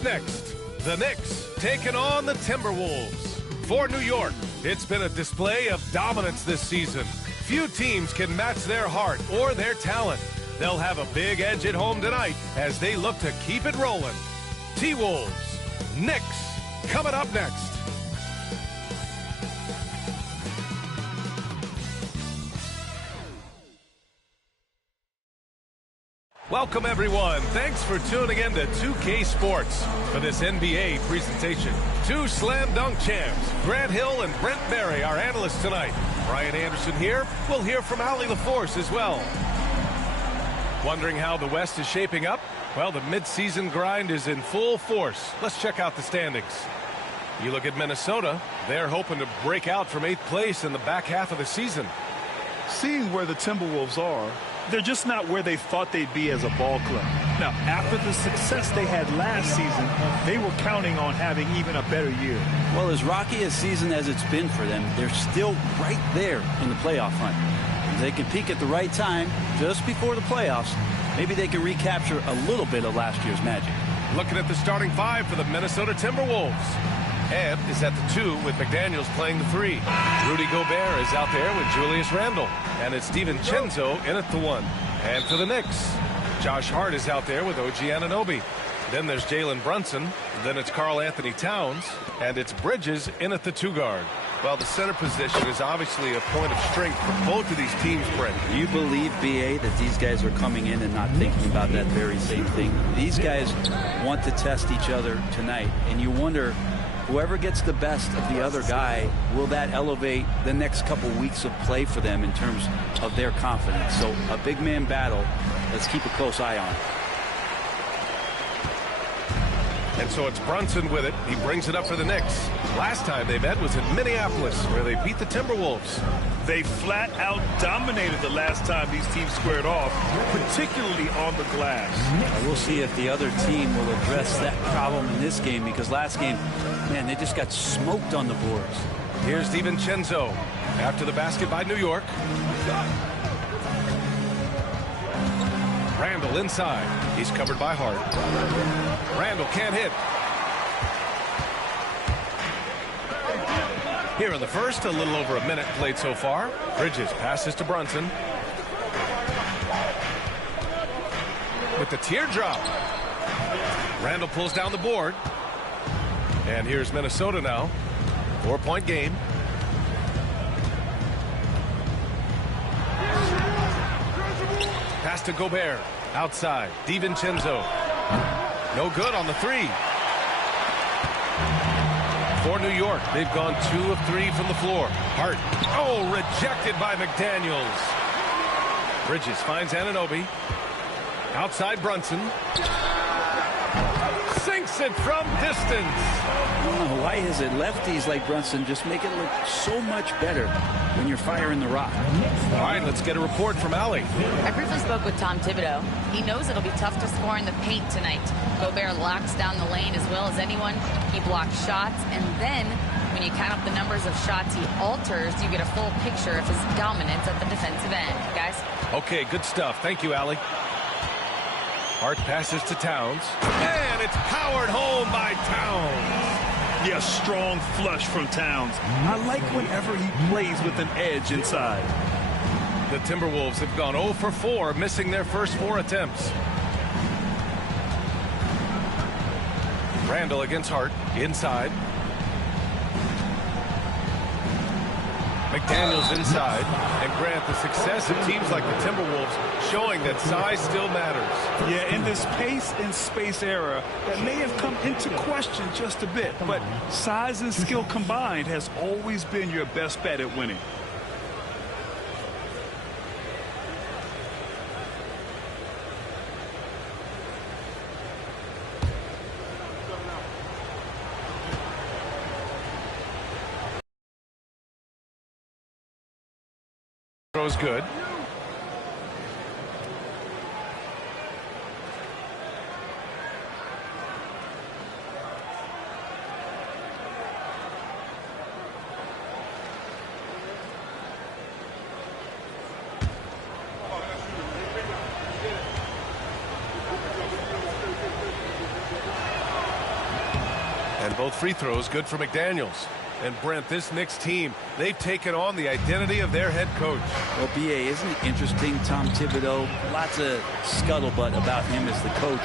Up next, the Knicks taking on the Timberwolves. For New York, it's been a display of dominance this season. Few teams can match their heart or their talent. They'll have a big edge at home tonight as they look to keep it rolling. T-Wolves, Knicks, coming up next. Welcome, everyone. Thanks for tuning in to 2K Sports for this NBA presentation. Two slam dunk champs, Grant Hill and Brent Barry, our analysts tonight. Brian Anderson here. We'll hear from Allie LaForce as well. Wondering how the West is shaping up? Well, the midseason grind is in full force. Let's check out the standings. You look at Minnesota, they're hoping to break out from 8th place in the back half of the season. Seeing where the Timberwolves are, they're just not where they thought they'd be as a ball club. Now, after the success they had last season, they were counting on having even a better year. Well, as rocky a season as it's been for them, they're still right there in the playoff hunt. If they can peak at the right time, just before the playoffs, maybe they can recapture a little bit of last year's magic. Looking at the starting five for the Minnesota Timberwolves. Ed is at the 2 with McDaniels playing the 3. Rudy Gobert is out there with Julius Randle. And it's DiVincenzo in at the 1. And for the Knicks, Josh Hart is out there with OG Anunoby. Then there's Jalen Brunson. Then it's Karl Anthony Towns. And it's Bridges in at the 2 guard. Well, the center position is obviously a point of strength for both of these teams, Brent. You believe, B.A., that these guys are coming in and not thinking about that very same thing? These guys want to test each other tonight. And you wonder, whoever gets the best of the other guy, will that elevate the next couple weeks of play for them in terms of their confidence? So a big man battle. Let's keep a close eye on it. And so it's Brunson with it. He brings it up for the Knicks. Last time they met was in Minneapolis, where they beat the Timberwolves. They flat out dominated the last time these teams squared off, particularly on the glass. We'll see if the other team will address that problem in this game, because last game, man, they just got smoked on the boards. Here's DiVincenzo after the basket by New York. Randle inside. He's covered by Hart. Randle can't hit. Here in the first, a little over a minute played so far. Bridges passes to Brunson. With the teardrop. Randle pulls down the board. And here's Minnesota now. 4-point game. Pass to Gobert. Outside. DiVincenzo. No good on the 3. For New York, they've gone 2 of 3 from the floor. Hart. Oh, rejected by McDaniels. Bridges finds Anunoby. Outside Brunson. Sinks it from distance. Oh, why is it lefties like Brunson just make it look so much better when you're firing the rock? All right, let's get a report from Allie. I briefly spoke with Tom Thibodeau. He knows it'll be tough to score in the paint tonight. Gobert locks down the lane as well as anyone. He blocks shots, and then when you count up the numbers of shots he alters, you get a full picture of his dominance at the defensive end. Guys? Okay, good stuff. Thank you, Allie. Hart passes to Towns. And it's powered home by Towns. Yeah, strong flush from Towns. I like whenever he plays with an edge inside. The Timberwolves have gone 0 for 4, missing their first 4 attempts. Randle against Hart, inside. McDaniels inside. And Grant, the success of teams like the Timberwolves showing that size still matters. Yeah, in this pace and space era, that may have come into question just a bit, but size and skill combined has always been your best bet at winning. Throws good. And both free throws good for McDaniels. And Brent, this Knicks team, they've taken on the identity of their head coach. Well, B.A., isn't it interesting? Tom Thibodeau, lots of scuttlebutt about him as the coach.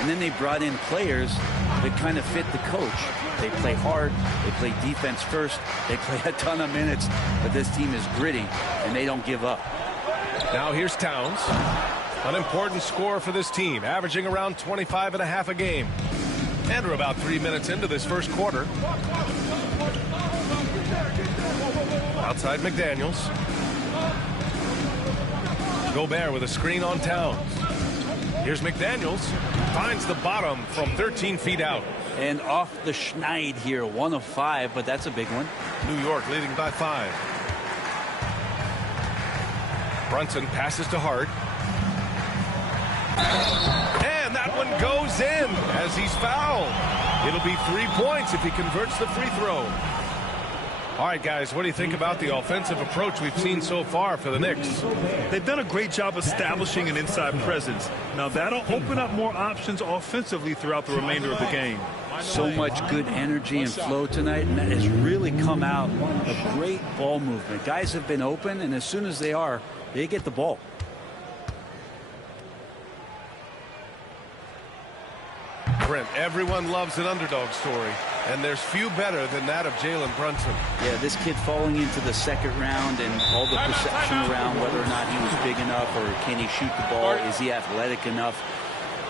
And then they brought in players that kind of fit the coach. They play hard. They play defense first. They play a ton of minutes. But this team is gritty, and they don't give up. Now here's Towns. An important scorer for this team, averaging around 25.5 a game. And we're about 3 minutes into this first quarter. Outside McDaniels. Gobert with a screen on Towns. Here's McDaniels. Finds the bottom from 13 feet out. And off the schneid here, 1 of 5, but that's a big one. New York leading by 5. Brunson passes to Hart. And that one goes in as he's fouled. It'll be 3 points if he converts the free throw. All right, guys, what do you think about the offensive approach we've seen so far for the Knicks? They've done a great job establishing an inside presence. Now, that'll open up more options offensively throughout the remainder of the game. So much good energy and flow tonight, and that has really come out of great ball movement. Guys have been open, and as soon as they are, they get the ball. Brent, everyone loves an underdog story, and there's few better than that of Jalen Brunson. Yeah, this kid falling into the second round and all the perception around whether or not he was big enough or can he shoot the ball, is he athletic enough.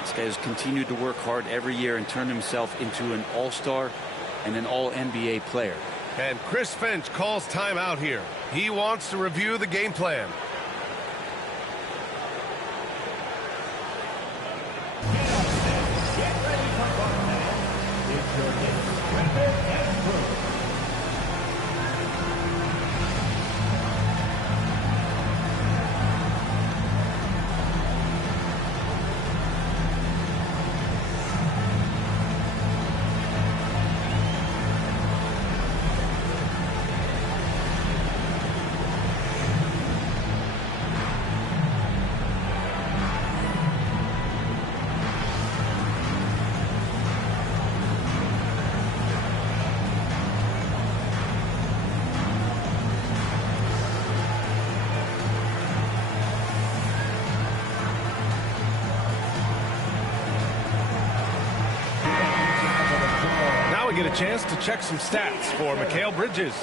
This guy has continued to work hard every year and turn himself into an all-star and an all-NBA player. And Chris Finch calls timeout here. He wants to review the game plan. Get a chance to check some stats for Mikal Bridges.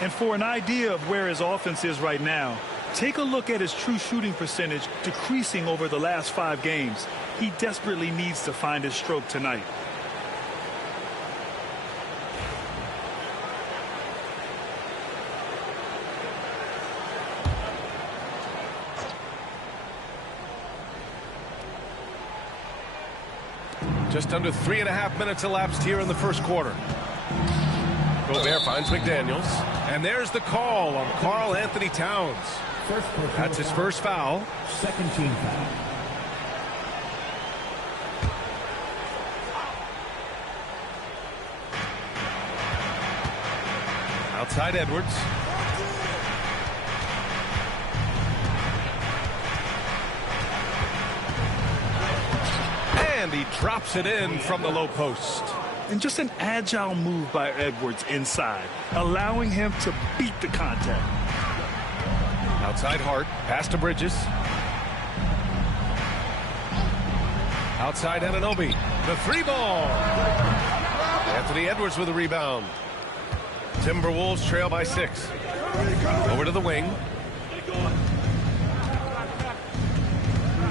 And for an idea of where his offense is right now, take a look at his true shooting percentage decreasing over the last 5 games. He desperately needs to find his stroke tonight. Just under 3.5 minutes elapsed here in the first quarter. Gobert finds McDaniels. And there's the call on Karl Anthony Towns. That's his first foul. Second team foul. Outside Edwards. And he drops it in from the low post. And just an agile move by Edwards inside, allowing him to beat the contact. Outside Hart, pass to Bridges. Outside Anunoby, the 3-ball. Anthony Edwards with a rebound. Timberwolves trail by 6. Over to the wing.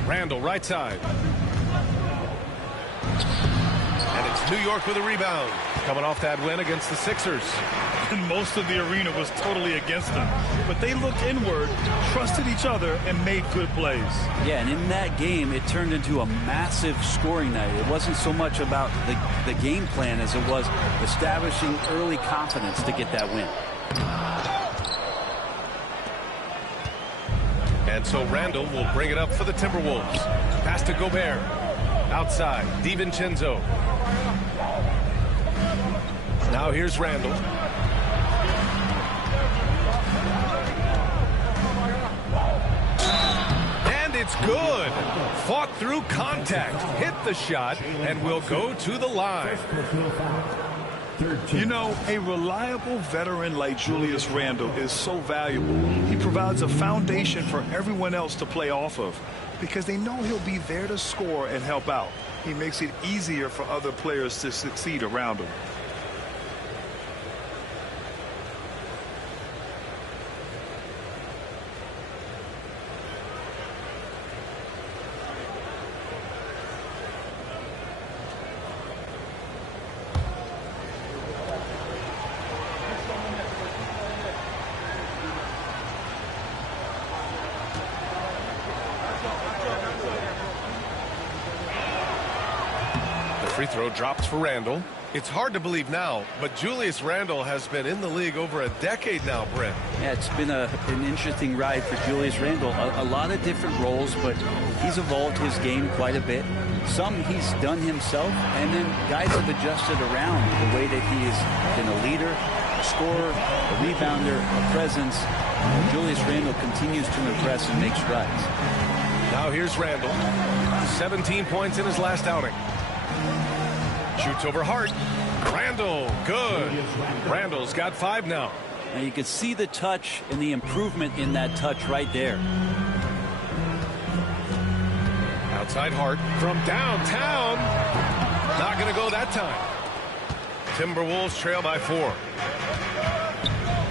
Randall, right side. And it's New York with a rebound. Coming off that win against the Sixers. And most of the arena was totally against them. But they looked inward, trusted each other, and made good plays. Yeah, and in that game, it turned into a massive scoring night. It wasn't so much about the game plan as it was establishing early confidence to get that win. And so Randall will bring it up for the Timberwolves. Pass to Gobert. Outside, DiVincenzo. Now here's Randall. And it's good. Fought through contact, hit the shot, and will go to the line. You know, a reliable veteran like Julius Randle is so valuable. He provides a foundation for everyone else to play off of because they know he'll be there to score and help out. He makes it easier for other players to succeed around him. Free throw drops for Randle. It's hard to believe now, but Julius Randle has been in the league over a decade now, Brent. Yeah, it's been an interesting ride for Julius Randle. A lot of different roles, but he's evolved his game quite a bit. Some he's done himself, and then guys have adjusted around the way that he has been a leader, a scorer, a rebounder, a presence. Julius Randle continues to impress and make strides. Now here's Randle. 17 points in his last outing. Shoots over Hart. Randle, good. Randle's got 5 now. Now you can see the touch and the improvement in that touch right there. Outside Hart from downtown. Not going to go that time. Timberwolves trail by 4.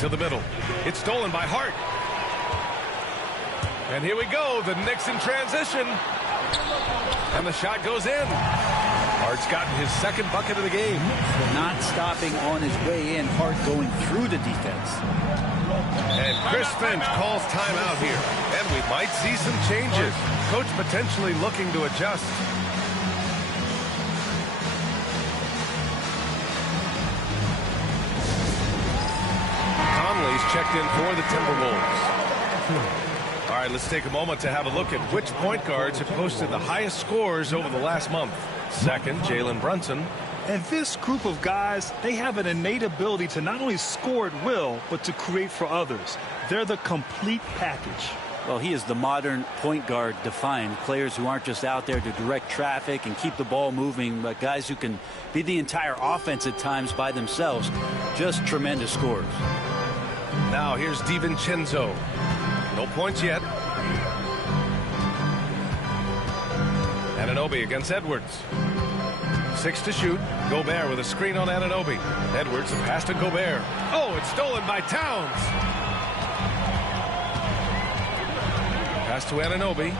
To the middle. It's stolen by Hart. And here we go. The Knicks in transition. And the shot goes in. Hart's gotten his second bucket of the game. Not stopping on his way in. Hart going through the defense. And Chris Finch calls timeout here. And we might see some changes. Coach potentially looking to adjust. Conley's checked in for the Timberwolves. All right, let's take a moment to have a look at which point guards have posted the highest scores over the last month. Second, Jalen Brunson. And this group of guys, they have an innate ability to not only score at will, but to create for others. They're the complete package. Well, he is the modern point guard defined. Players who aren't just out there to direct traffic and keep the ball moving, but guys who can be the entire offense at times by themselves. Just tremendous scorers. Now here's DiVincenzo. No points yet. Anunoby against Edwards. 6 to shoot. Gobert with a screen on Anunoby. Edwards, a pass to Gobert. Oh, it's stolen by Towns. Pass to Anunoby.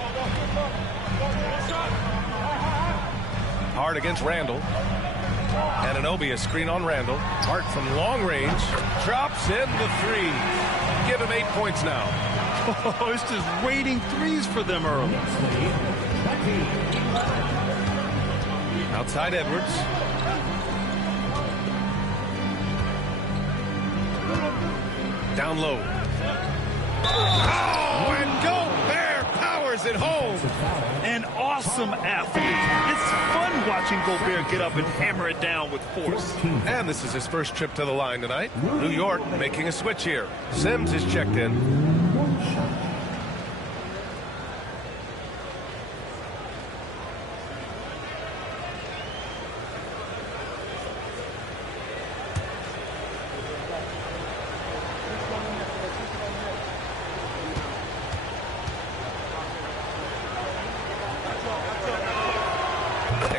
Hart against Randle. Anunoby, a screen on Randle. Hart from long range. Drops in the 3. Give him 8 points now. Oh, it's just raining threes for them early. Outside Edwards. Down low. Oh, and Gobert powers it home. An awesome athlete. It's fun watching Gobert get up and hammer it down with force. And this is his first trip to the line tonight. New York making a switch here. Sims is checked in.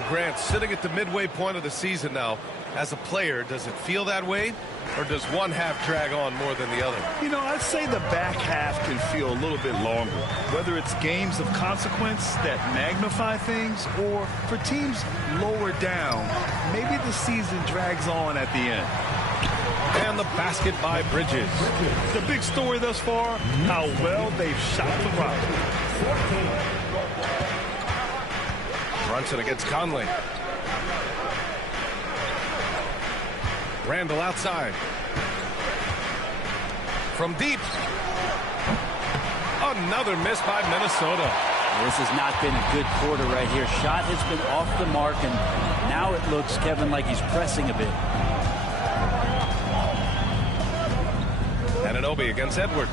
Grant, sitting at the midway point of the season now, as a player, does it feel that way? Or does one half drag on more than the other? You know, I'd say the back half can feel a little bit longer. Whether it's games of consequence that magnify things, or for teams lower down, maybe the season drags on at the end. And the basket by Bridges. The big story thus far, how well they've shot the rock. Brunson against Conley. Randle outside. From deep. Another miss by Minnesota. This has not been a good quarter right here. Shot has been off the mark, and now it looks, Kevin, like he's pressing a bit. Anunoby against Edwards.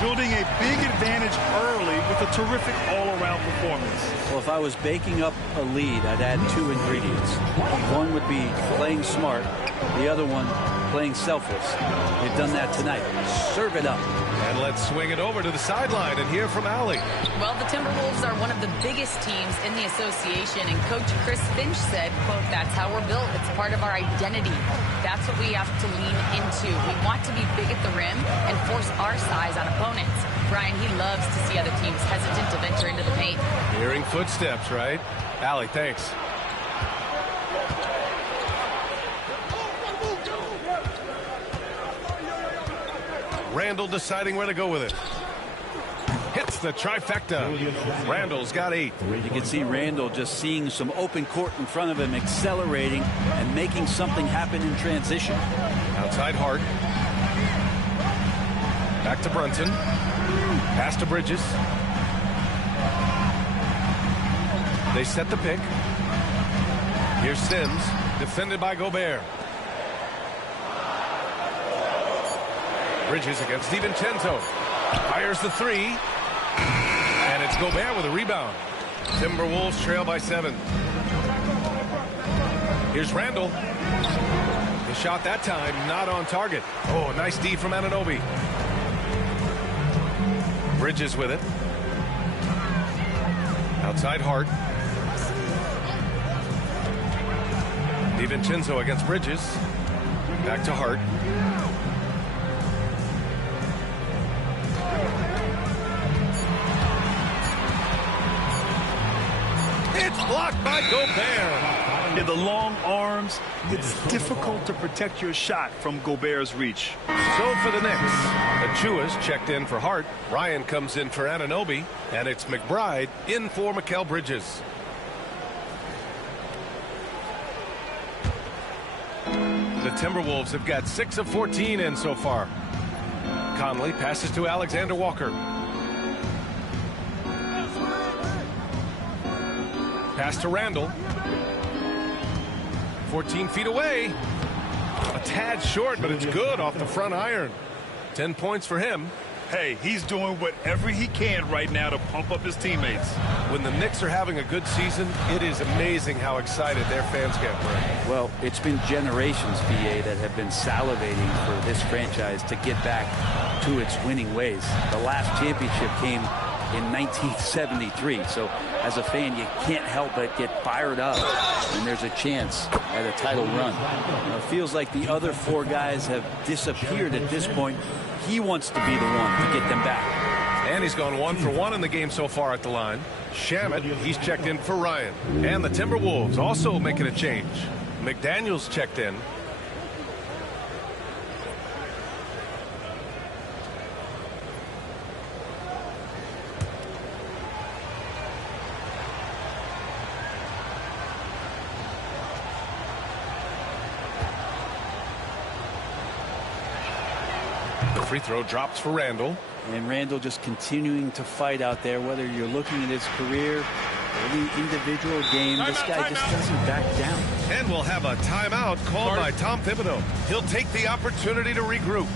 building a big advantage early with a terrific all-around performance. Well, if I was baking up a lead, I'd add 2 ingredients. One would be playing smart. The other one, playing selfless. They've done that tonight. Serve it up. And let's swing it over to the sideline and hear from Allie. Well, the Timberwolves are one of the biggest teams in the association, and Coach Chris Finch said, quote, "That's how we're built. It's part of our identity. That's what we have to lean into. We want to be big at the rim and force our size on opponents." Brian, he loves to see other teams hesitant to venture into the paint. Hearing footsteps, right? Allie, thanks. Randall deciding where to go with it. Hits the trifecta. Randall's got 8. You can see Randall just seeing some open court in front of him, accelerating and making something happen in transition. Outside Hart. Back to Brunson. Pass to Bridges. They set the pick. Here's Sims, defended by Gobert. Bridges against DiVincenzo. Fires the 3. And it's Gobert with a rebound. Timberwolves trail by 7. Here's Randall. The shot that time not on target. Oh, nice D from Anunoby. Bridges with it. Outside Hart. DiVincenzo against Bridges. Back to Hart. It's blocked by Gobert. In the long arms, it's difficult to protect your shot from Gobert's reach. So for the Knicks, Achua's checked in for Hart. Ryan comes in for Anunoby. And it's McBride in for Mikal Bridges. The Timberwolves have got 6 of 14 in so far. Conley passes to Alexander Walker. Pass to Randall. 14 feet away. A tad short, but it's good off the front iron. 10 points for him. Hey, he's doing whatever he can right now to pump up his teammates. When the Knicks are having a good season, it is amazing how excited their fans get. Well, it's been generations, BA, that have been salivating for this franchise to get back to its winning ways. The last championship came in 1973. So as a fan, you can't help but get fired up when there's a chance at a title run. You know, it feels like the other 4 guys have disappeared at this point. He wants to be the one to get them back. And he's gone 1 for 1 in the game so far at the line. Shamet, he's checked in for Ryan. And the Timberwolves also making a change. McDaniels checked in. The free throw drops for Randall. And Randall just continuing to fight out there, whether you're looking at his career or the individual game. This guy just doesn't back down. And we'll have a timeout called by Tom Thibodeau. He'll take the opportunity to regroup.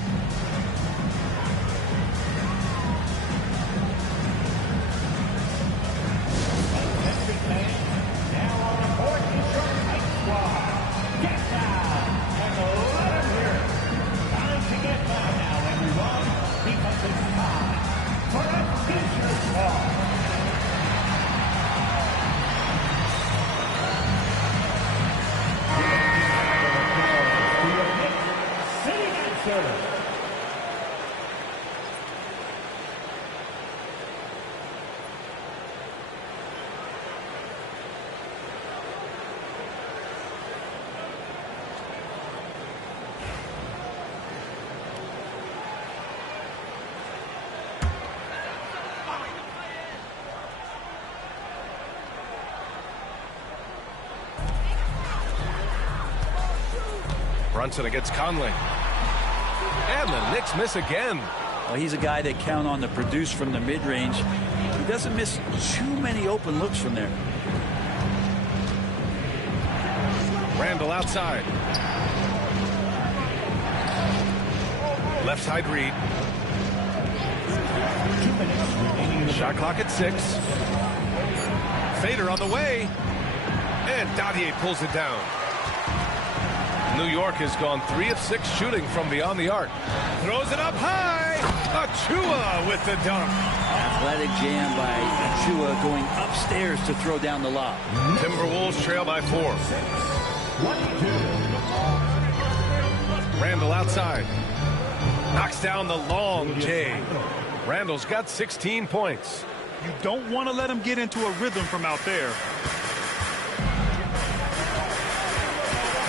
Brunson against Conley. And the Knicks miss again. Well, he's a guy that count on to produce from the mid-range. He doesn't miss too many open looks from there. Randall outside. Left side read. Shot clock at 6. Fader on the way. And Dadier pulls it down. New York has gone 3 of 6 shooting from beyond the arc. Throws it up high. Achua with the dunk. Athletic jam by Achua going upstairs to throw down the lob. Timberwolves trail by 4. Randall outside. Knocks down the long J. Randall's got 16 points. You don't want to let him get into a rhythm from out there.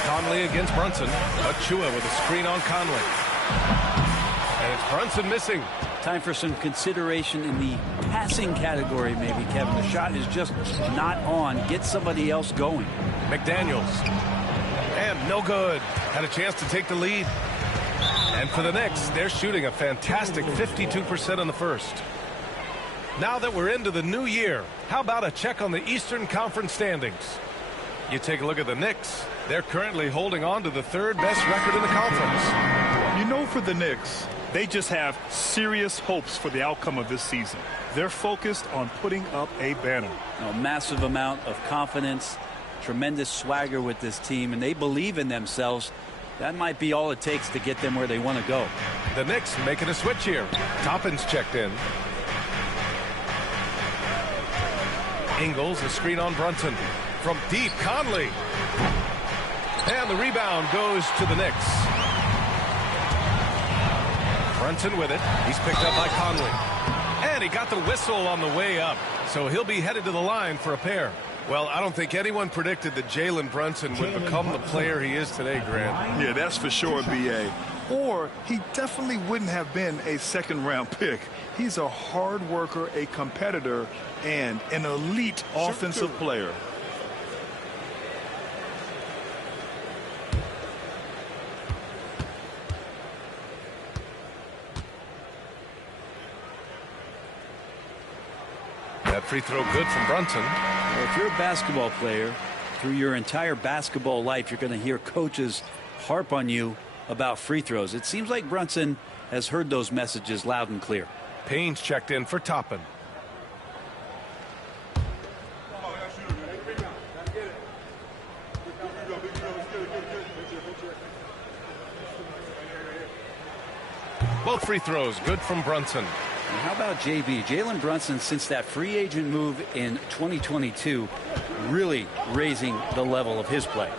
Conley against Brunson. Achua with a screen on Conley. And it's Brunson missing. Time for some consideration in the passing category, maybe, Kevin. The shot is just not on. Get somebody else going. McDaniels. And no good. Had a chance to take the lead. And for the Knicks, they're shooting a fantastic 52% in the first. Now that we're into the new year, how about a check on the Eastern Conference standings? You take a look at the Knicks. They're currently holding on to the 3rd best record in the conference. You know, for the Knicks, they just have serious hopes for the outcome of this season. They're focused on putting up a banner. A massive amount of confidence, tremendous swagger with this team, and they believe in themselves. That might be all it takes to get them where they want to go. The Knicks making a switch here. Toppin's checked in. Ingles, a screen on Brunson. From deep, Conley. And the rebound goes to the Knicks. Brunson with it. He's picked up by Conley. And he got the whistle on the way up. So he'll be headed to the line for a pair. Well, I don't think anyone predicted that Jalen Brunson would become the player he is today, Grant. Yeah, that's for sure, B.A. Or he definitely wouldn't have been a second-round pick. He's a hard worker, a competitor, and an elite offensive player. That free throw good from Brunson. Well, if you're a basketball player, through your entire basketball life, you're going to hear coaches harp on you about free throws. It seems like Brunson has heard those messages loud and clear. Payne's checked in for Toppin. Both free throws good from Brunson. And how about JB? Jalen Brunson, since that free agent move in 2022, really raising the level of his play.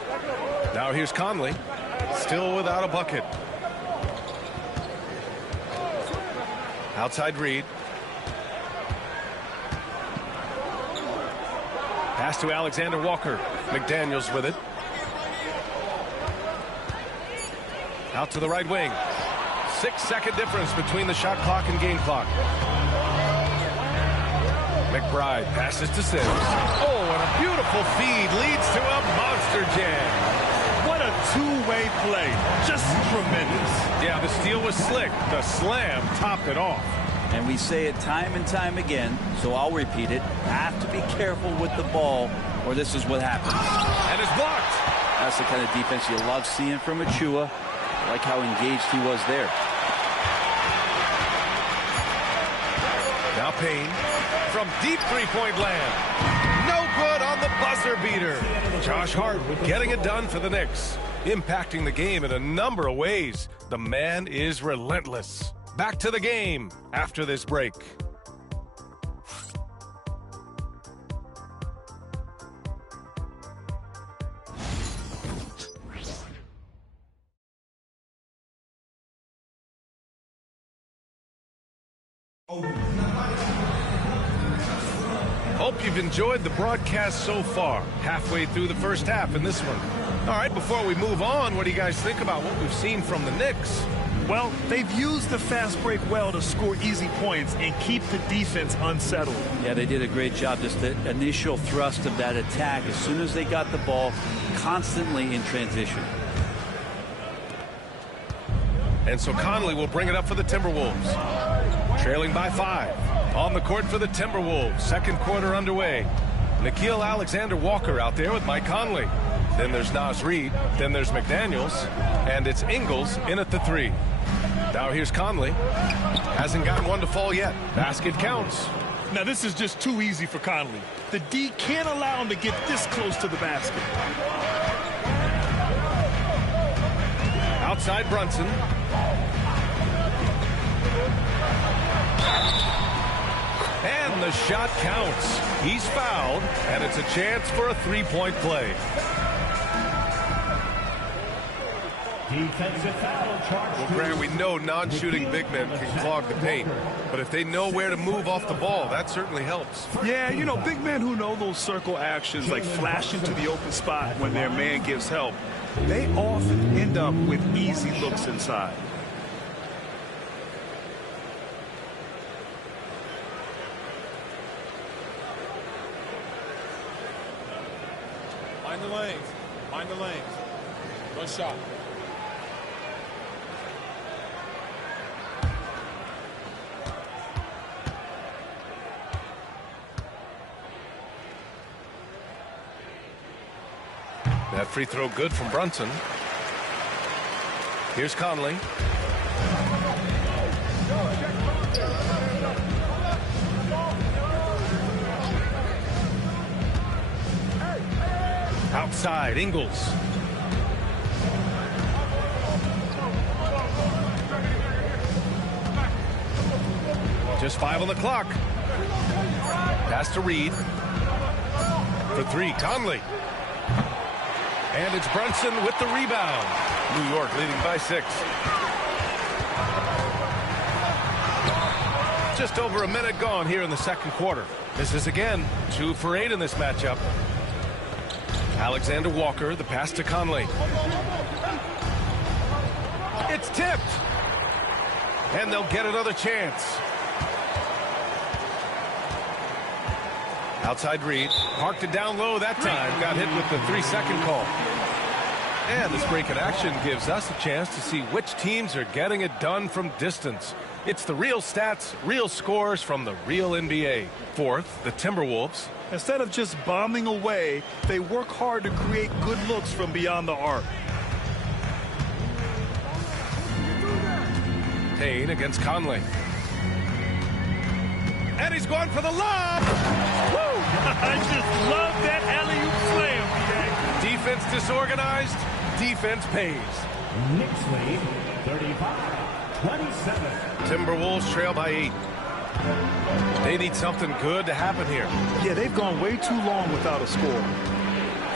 Now here's Conley, still without a bucket. Outside Reed. Pass to Alexander Walker. McDaniels with it. Out to the right wing. 6-second difference between the shot clock and game clock. McBride passes to Sims. Oh, and a beautiful feed leads to a monster jam. What a two-way play. Just tremendous. Yeah, the steal was slick. The slam topped it off. And we say it time and time again, so I'll repeat it. Have to be careful with the ball, or this is what happens. And it's blocked. That's the kind of defense you love seeing from Achua. I like how engaged he was there. Now Payne from deep three-point land. No good on the buzzer beater. Josh Hart getting it done for the Knicks. Impacting the game in a number of ways. The man is relentless. Back to the game after this break. Hope you've enjoyed the broadcast so far. Halfway through the first half in this one. All right, before we move on, what do you guys think about what we've seen from the Knicks? Well, they've used the fast break well to score easy points and keep the defense unsettled. Yeah, they did a great job. Just the initial thrust of that attack, as soon as they got the ball, constantly in transition. And so Conley will bring it up for the Timberwolves. Trailing by 5. On the court for the Timberwolves. Second quarter underway. Nickeil Alexander-Walker out there with Mike Conley. Then there's Naz Reid. Then there's McDaniels. And it's Ingles in at the 3. Now here's Conley. Hasn't gotten one to fall yet. Basket counts. Now this is just too easy for Conley. The D can't allow him to get this close to the basket. Outside Brunson. And the shot counts. He's fouled, and it's a chance for a three-point play. Well, Grant, we know non-shooting big men can clog the paint, but if they know where to move off the ball, that certainly helps. Yeah, you know, big men who know those circle actions, like flashing to the open spot when their man gives help, they often end up with easy looks inside. Mind the lanes. Mind the lanes. Good shot. That free throw good from Brunson. Here's Conley. Outside, Ingles. Just 5 on the clock. Pass to Reed. For 3, Conley. And it's Brunson with the rebound. New York leading by 6. Just over a minute gone here in the second quarter. This is again 2 for 8 in this matchup. Alexander Walker, the pass to Conley. It's tipped. And they'll get another chance. Outside Reed. Parked it down low that time. Got hit with the 3-second call. And this break in action gives us a chance to see which teams are getting it done from distance. It's the real stats, real scores from the real NBA. Fourth, the Timberwolves. Instead of just bombing away, they work hard to create good looks from beyond the arc. Payne against Conley. And he's going for the lob. Woo! I just love that alley-oop slam, BA. Defense disorganized. Defense pays. Knicks lead 35-27. Timberwolves trail by 8. They need something good to happen here. Yeah, they've gone way too long without a score.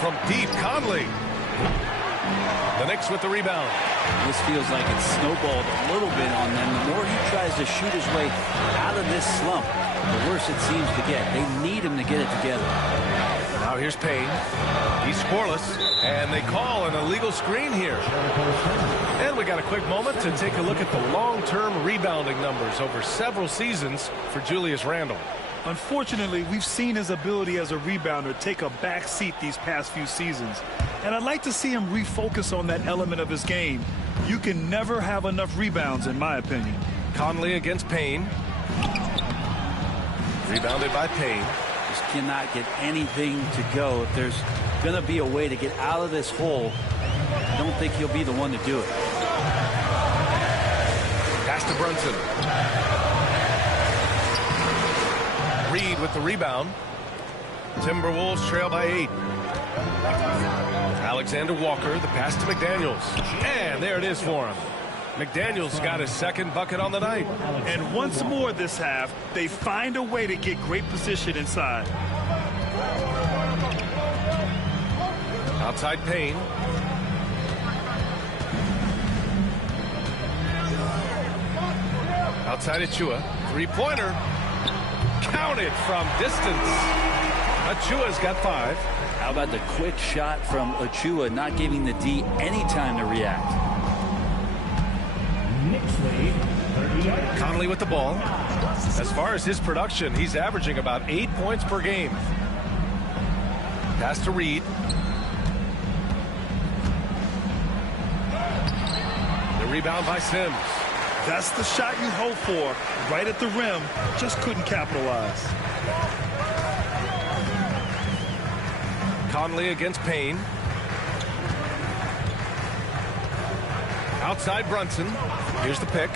From deep, Conley. The Knicks with the rebound. This feels like it's snowballed a little bit on them. The more he tries to shoot his way out of this slump, the worse it seems to get. They need him to get it together. Now here's Payne. He's scoreless, and they call an illegal screen here. And we got a quick moment to take a look at the long-term rebounding numbers over several seasons for Julius Randle. Unfortunately, we've seen his ability as a rebounder take a back seat these past few seasons. And I'd like to see him refocus on that element of his game. You can never have enough rebounds, in my opinion. Conley against Payne. Rebounded by Payne. Just cannot get anything to go. If there's going to be a way to get out of this hole, I don't think he'll be the one to do it. Pass to Brunson. Reed with the rebound. Timberwolves trail by 8. Alexander Walker, the pass to McDaniels. And there it is for him. McDaniels got his second bucket on the night. And once more this half, they find a way to get great position inside. Outside Payne. Outside Achua. Three-pointer. Counted from distance. Achua's got 5. How about the quick shot from Achua, not giving the D any time to react? Knicks lead 38. Conley with the ball. As far as his production, he's averaging about 8 points per game. Pass to Reed. The rebound by Sims. That's the shot you hope for. Right at the rim. Just couldn't capitalize. Conley against Payne. Outside Brunson. Here's the pick.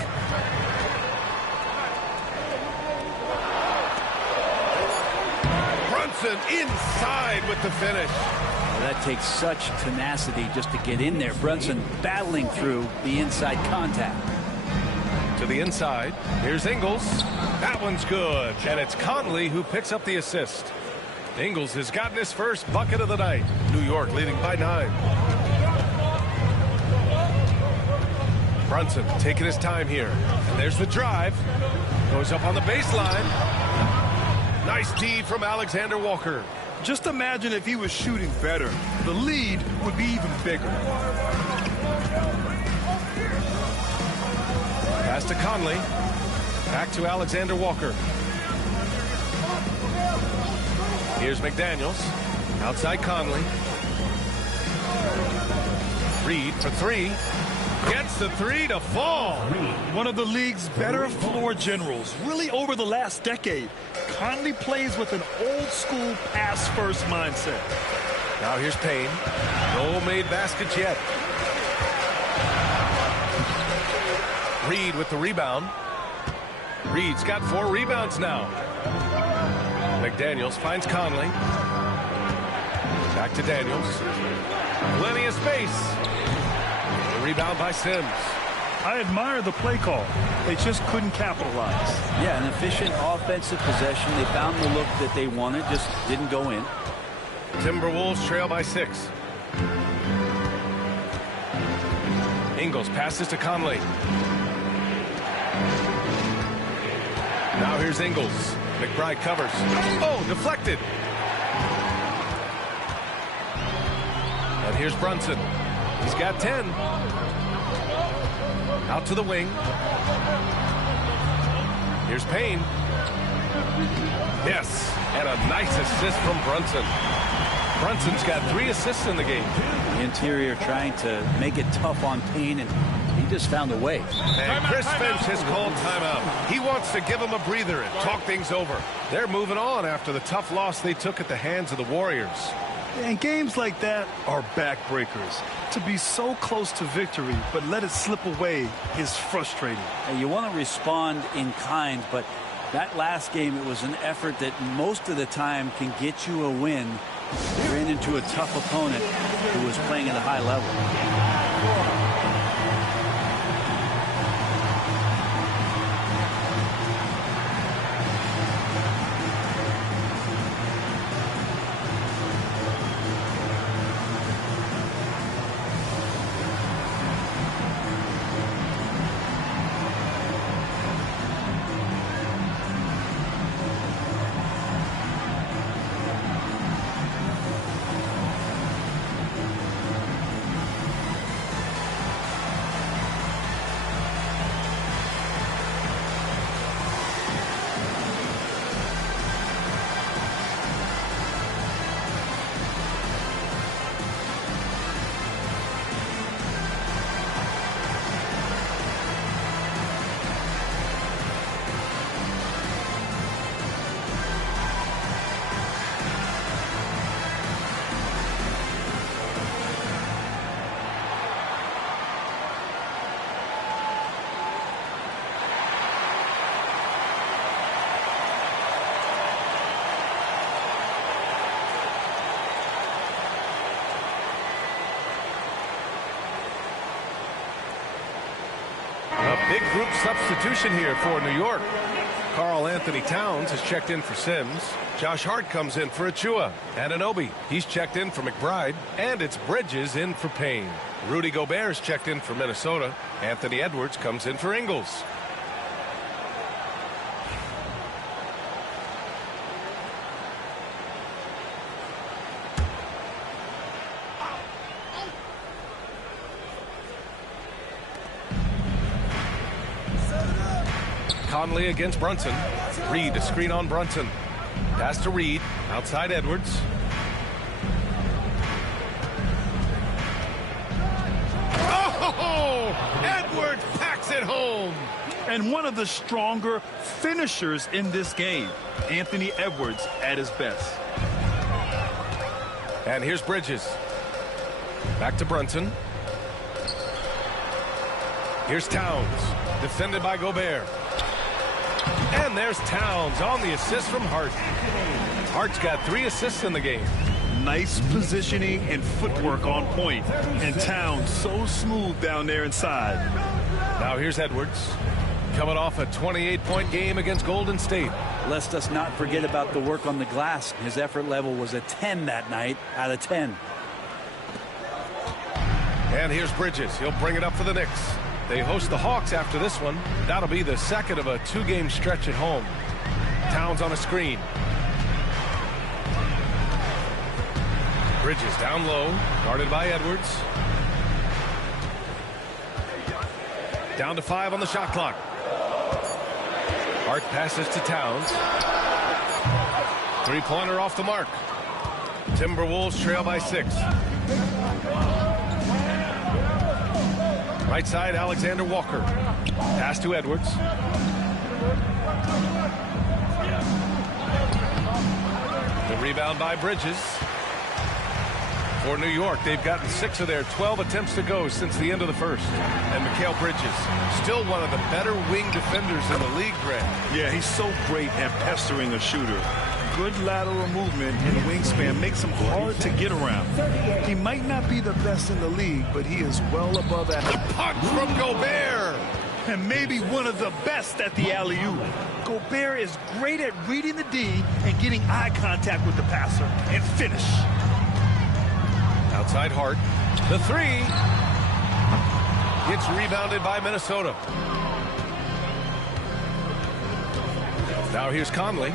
Brunson inside with the finish. Well, that takes such tenacity just to get in there. Brunson battling through the inside contact. To the inside. Here's Ingles. That one's good. And it's Conley who picks up the assist. Ingles has gotten his first bucket of the night. New York leading by 9. Brunson taking his time here. And there's the drive. Goes up on the baseline. Nice D from Alexander Walker. Just imagine if he was shooting better. The lead would be even bigger. Pass to Conley. Back to Alexander Walker. Here's McDaniels. Outside Conley. Reed for 3. Gets the 3 to fall. One of the league's better floor generals, really over the last decade. Conley plays with an old-school pass-first mindset. Now here's Payne. No made baskets yet. Reed with the rebound. Reed's got 4 rebounds now. McDaniels finds Conley. Back to Daniels. Plenty of space. Rebound by Sims. I admire the play call. They just couldn't capitalize. Yeah, an efficient offensive possession. They found the look that they wanted, just didn't go in. Timberwolves trail by 6. Ingles passes to Conley. Now here's Ingles. McBride covers. Oh, deflected. And here's Brunson. He's got 10. Out to the wing. Here's Payne. Yes, and a nice assist from Brunson. Brunson's got 3 assists in the game. The interior trying to make it tough on Payne, and he just found a way. And Chris Finch has called timeout. He wants to give him a breather and talk things over. They're moving on after the tough loss they took at the hands of the Warriors. And games like that are backbreakers. To be so close to victory, but let it slip away is frustrating. And you want to respond in kind, but that last game, it was an effort that most of the time can get you a win. You ran into a tough opponent who was playing at a high level. Big group substitution here for New York. Karl Anthony Towns has checked in for Sims. Josh Hart comes in for Achua. Anunoby, he's checked in for McBride. And it's Bridges in for Payne. Rudy Gobert's checked in for Minnesota. Anthony Edwards comes in for Ingles. Conley against Brunson. Reed, a screen on Brunson. Pass to Reed. Outside Edwards. Oh! Edwards packs it home. And one of the stronger finishers in this game. Anthony Edwards at his best. And here's Bridges. Back to Brunson. Here's Towns, defended by Gobert. And there's Towns on the assist from Hart. Hart's got 3 assists in the game. Nice positioning and footwork on point. And Towns so smooth down there inside. Now here's Edwards, coming off a 28-point game against Golden State. Let us not forget about the work on the glass. His effort level was a 10 that night out of 10. And here's Bridges. He'll bring it up for the Knicks. They host the Hawks after this one. That'll be the second of a 2-game stretch at home. Towns on a screen. Bridges down low, guarded by Edwards. Down to 5 on the shot clock. Hart passes to Towns. 3-pointer off the mark. Timberwolves trail by 6. Right side, Alexander Walker. Pass to Edwards. The rebound by Bridges. For New York, they've gotten 6 of their 12 attempts to go since the end of the first. And Mikal Bridges, still one of the better wing defenders in the league, Grant. Yeah, he's so great at pestering a shooter. Good lateral movement and wingspan makes him hard to get around. He might not be the best in the league, but he is well above that. Punch from Gobert. And maybe one of the best at the alley-oop. Gobert is great at reading the D and getting eye contact with the passer and finish. Outside Hart. The 3. Gets rebounded by Minnesota. Now here's Conley.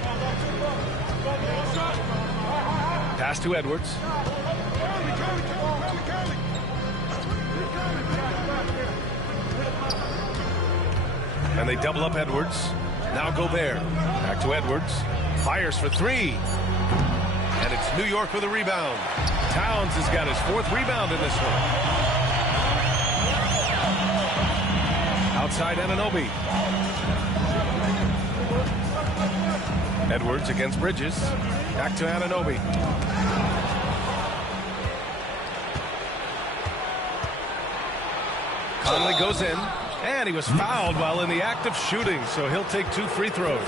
Pass to Edwards. And they double up Edwards. Now Gobert. Back to Edwards. Fires for 3. And it's New York with a rebound. Towns has got his 4th rebound in this one. Outside Anunoby. Edwards against Bridges. Back to Anunoby. Conley goes in, and he was fouled while in the act of shooting, so he'll take 2 free throws.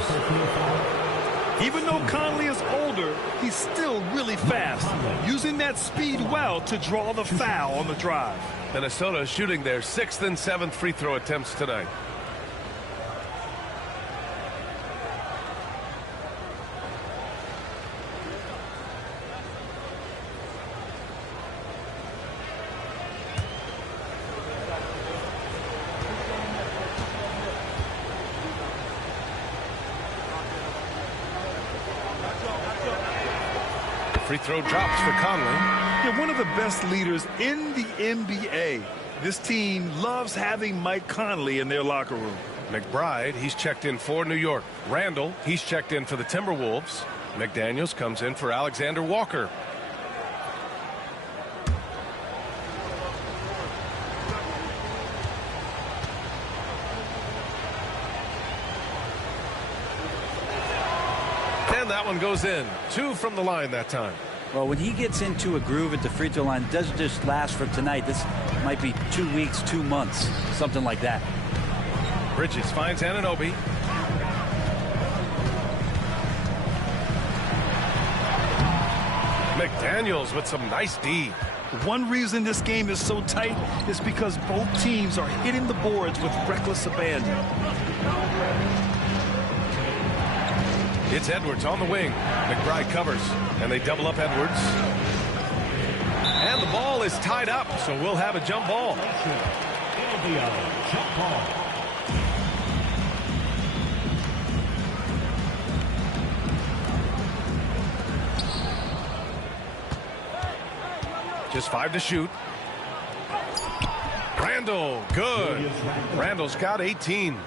Even though Conley is older, he's still really fast, using that speed well to draw the foul on the drive. Minnesota shooting their 6th and 7th free throw attempts tonight. Free throw drops for Conley. Yeah, one of the best leaders in the NBA. This team loves having Mike Conley in their locker room. McBride, he's checked in for New York. Randall, he's checked in for the Timberwolves. McDaniels comes in for Alexander Walker. And that one goes in. 2 from the line that time. Well, when he gets into a groove at the free throw line, it doesn't just last for tonight. This might be 2 weeks, 2 months, something like that. Bridges finds Anunoby. McDaniels with some nice D. One reason this game is so tight is because both teams are hitting the boards with reckless abandon. It's Edwards on the wing. McBride covers, and they double up Edwards. And the ball is tied up, so we'll have a jump ball. Jump ball. Just 5 to shoot. Randall, good. Randall's got 18.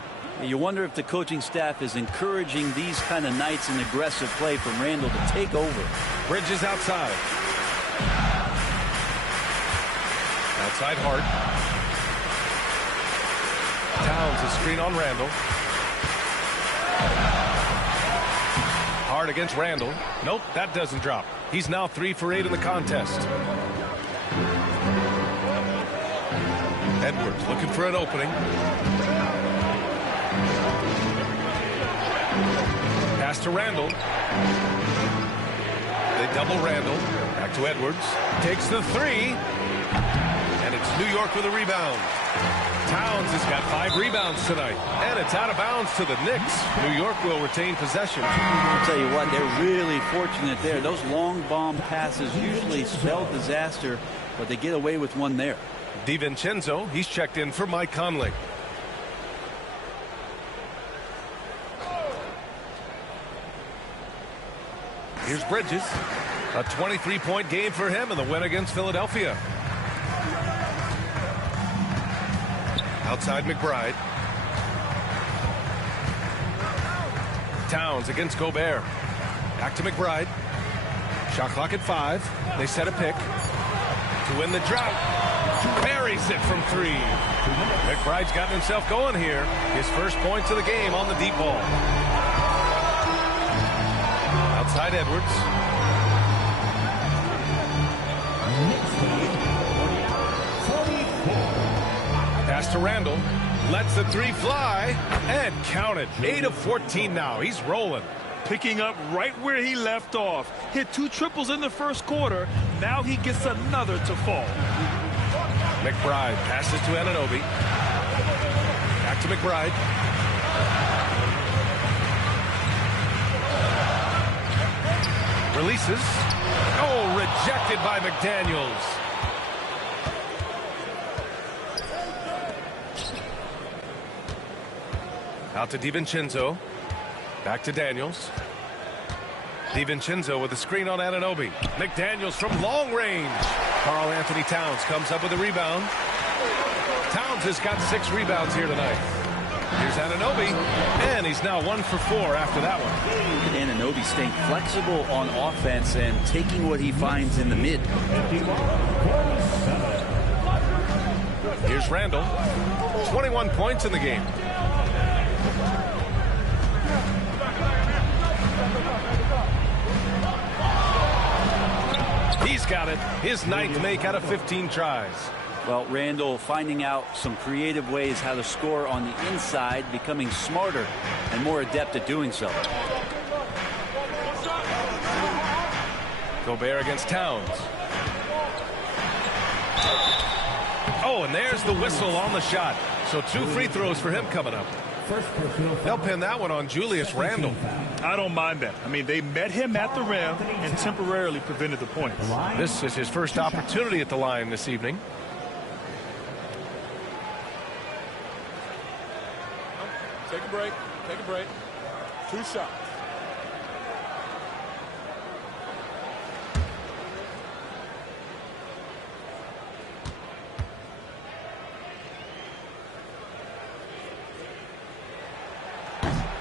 You wonder if the coaching staff is encouraging these kind of nights and aggressive play from Randall to take over. Bridges outside. Outside Hart. Towns a screen on Randall. Hart against Randall. Nope, that doesn't drop. He's now 3 for 8 in the contest. Edwards looking for an opening. Pass to Randall. They double Randall. Back to Edwards. Takes the three. And it's New York with a rebound. Towns has got 5 rebounds tonight. And it's out of bounds to the Knicks. New York will retain possession. I'll tell you what, they're really fortunate there. Those long bomb passes usually spell disaster, but they get away with one there. DiVincenzo, he's checked in for Mike Conley. Here's Bridges. A 23-point game for him in the win against Philadelphia. Outside McBride. Towns against Gobert. Back to McBride. Shot clock at 5. They set a pick. To win the drought. Buries it from 3. McBride's gotten himself going here. His first points of the game on the deep ball. Outside Edwards. Pass to Randall. Lets the 3 fly. And count it. 8 of 14 now. He's rolling. Picking up right where he left off. Hit 2 triples in the first quarter. Now he gets another to fall. McBride passes to Anunoby. Back to McBride. Releases. Oh, rejected by McDaniels. Out to DiVincenzo. Back to Daniels. DiVincenzo with a screen on Anunoby. McDaniels from long range. Karl Anthony Towns comes up with a rebound. Towns has got 6 rebounds here tonight. Here's Anunoby, and he's now 1 for 4 after that one. Anunoby staying flexible on offense and taking what he finds in the mid. Here's Randall. 21 points in the game. He's got it. His 9th make out of 15 tries. Well, Randall finding out some creative ways how to score on the inside, becoming smarter and more adept at doing so. Gobert against Towns. Oh, and there's the whistle on the shot. So 2 free throws for him coming up. They'll pin that one on Julius Randle. I don't mind that. I mean, they met him at the rim and temporarily prevented the points. This is his first opportunity at the line this evening. Take a break. Take a break. 2 shots.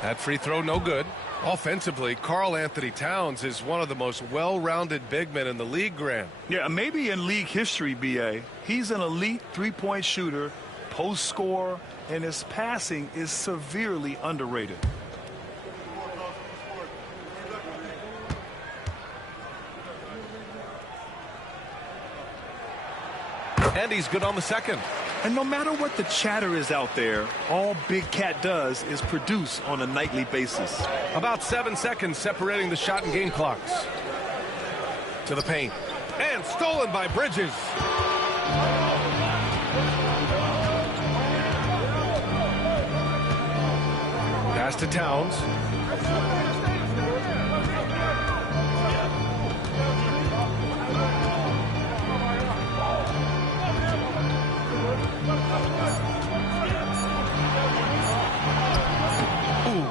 That free throw no good. Offensively, Karl Anthony Towns is one of the most well-rounded big men in the league, Grant. Yeah, maybe in league history, B.A. He's an elite 3-point shooter, post scorer, and his passing is severely underrated. And he's good on the second. And no matter what the chatter is out there, all Big Cat does is produce on a nightly basis. About 7 seconds separating the shot and game clocks. To the paint. And stolen by Bridges. Pass to Towns.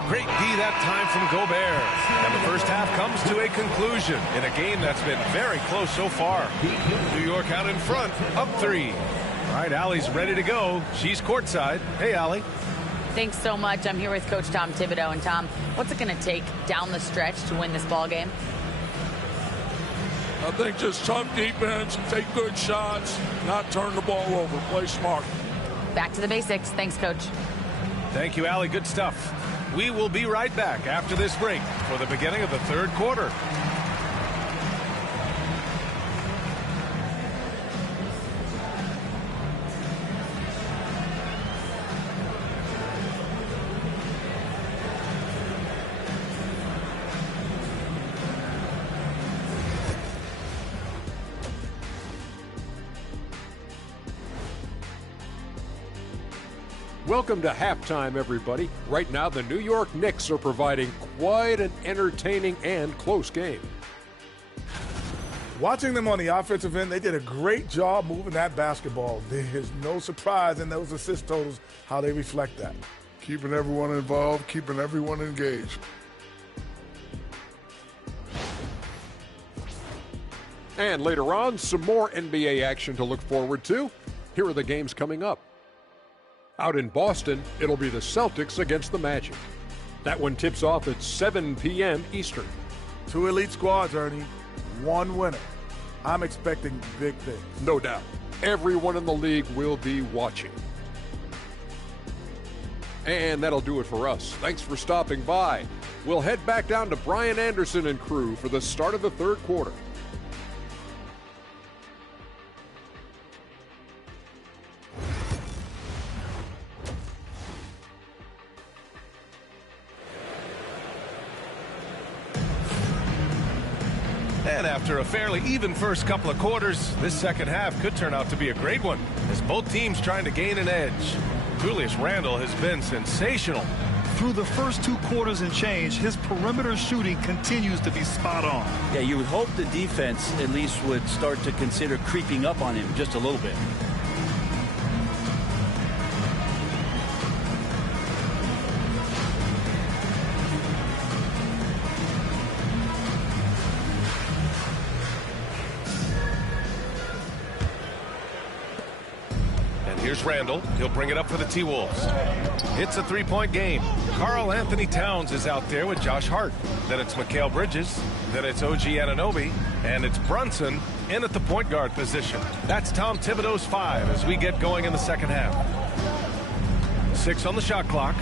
Great D that time from Gobert. And the first half comes to a conclusion in a game that's been very close so far. New York out in front, up 3. All right, Allie's ready to go. She's courtside. Hey, Allie. Thanks so much. I'm here with Coach Tom Thibodeau. And Tom, what's it going to take down the stretch to win this ball game? I think just tough defense, take good shots, not turn the ball over, play smart. Back to the basics. Thanks, Coach. Thank you, Allie. Good stuff. We will be right back after this break for the beginning of the third quarter. Welcome to halftime, everybody. Right now, the New York Knicks are providing quite an entertaining and close game. Watching them on the offensive end, they did a great job moving that basketball. There's no surprise in those assist totals how they reflect that. Keeping everyone involved, keeping everyone engaged. And later on, some more NBA action to look forward to. Here are the games coming up. Out in Boston, it'll be the Celtics against the Magic. That one tips off at 7 p.m. Eastern. Two elite squads, Ernie. One winner. I'm expecting big things. No doubt. Everyone in the league will be watching. And that'll do it for us. Thanks for stopping by. We'll head back down to Brian Anderson and crew for the start of the third quarter. And after a fairly even first couple of quarters, this second half could turn out to be a great one, as both teams trying to gain an edge. Julius Randle has been sensational. Through the first 2 quarters and change, his perimeter shooting continues to be spot on. Yeah, you would hope the defense at least would start to consider creeping up on him just a little bit. Here's Randle. He'll bring it up for the T-Wolves. It's a 3-point game. Karl Anthony Towns is out there with Josh Hart. Then it's Mikal Bridges. Then it's OG Anunoby. And it's Brunson in at the point guard position. That's Tom Thibodeau's 5 as we get going in the second half. 6 on the shot clock.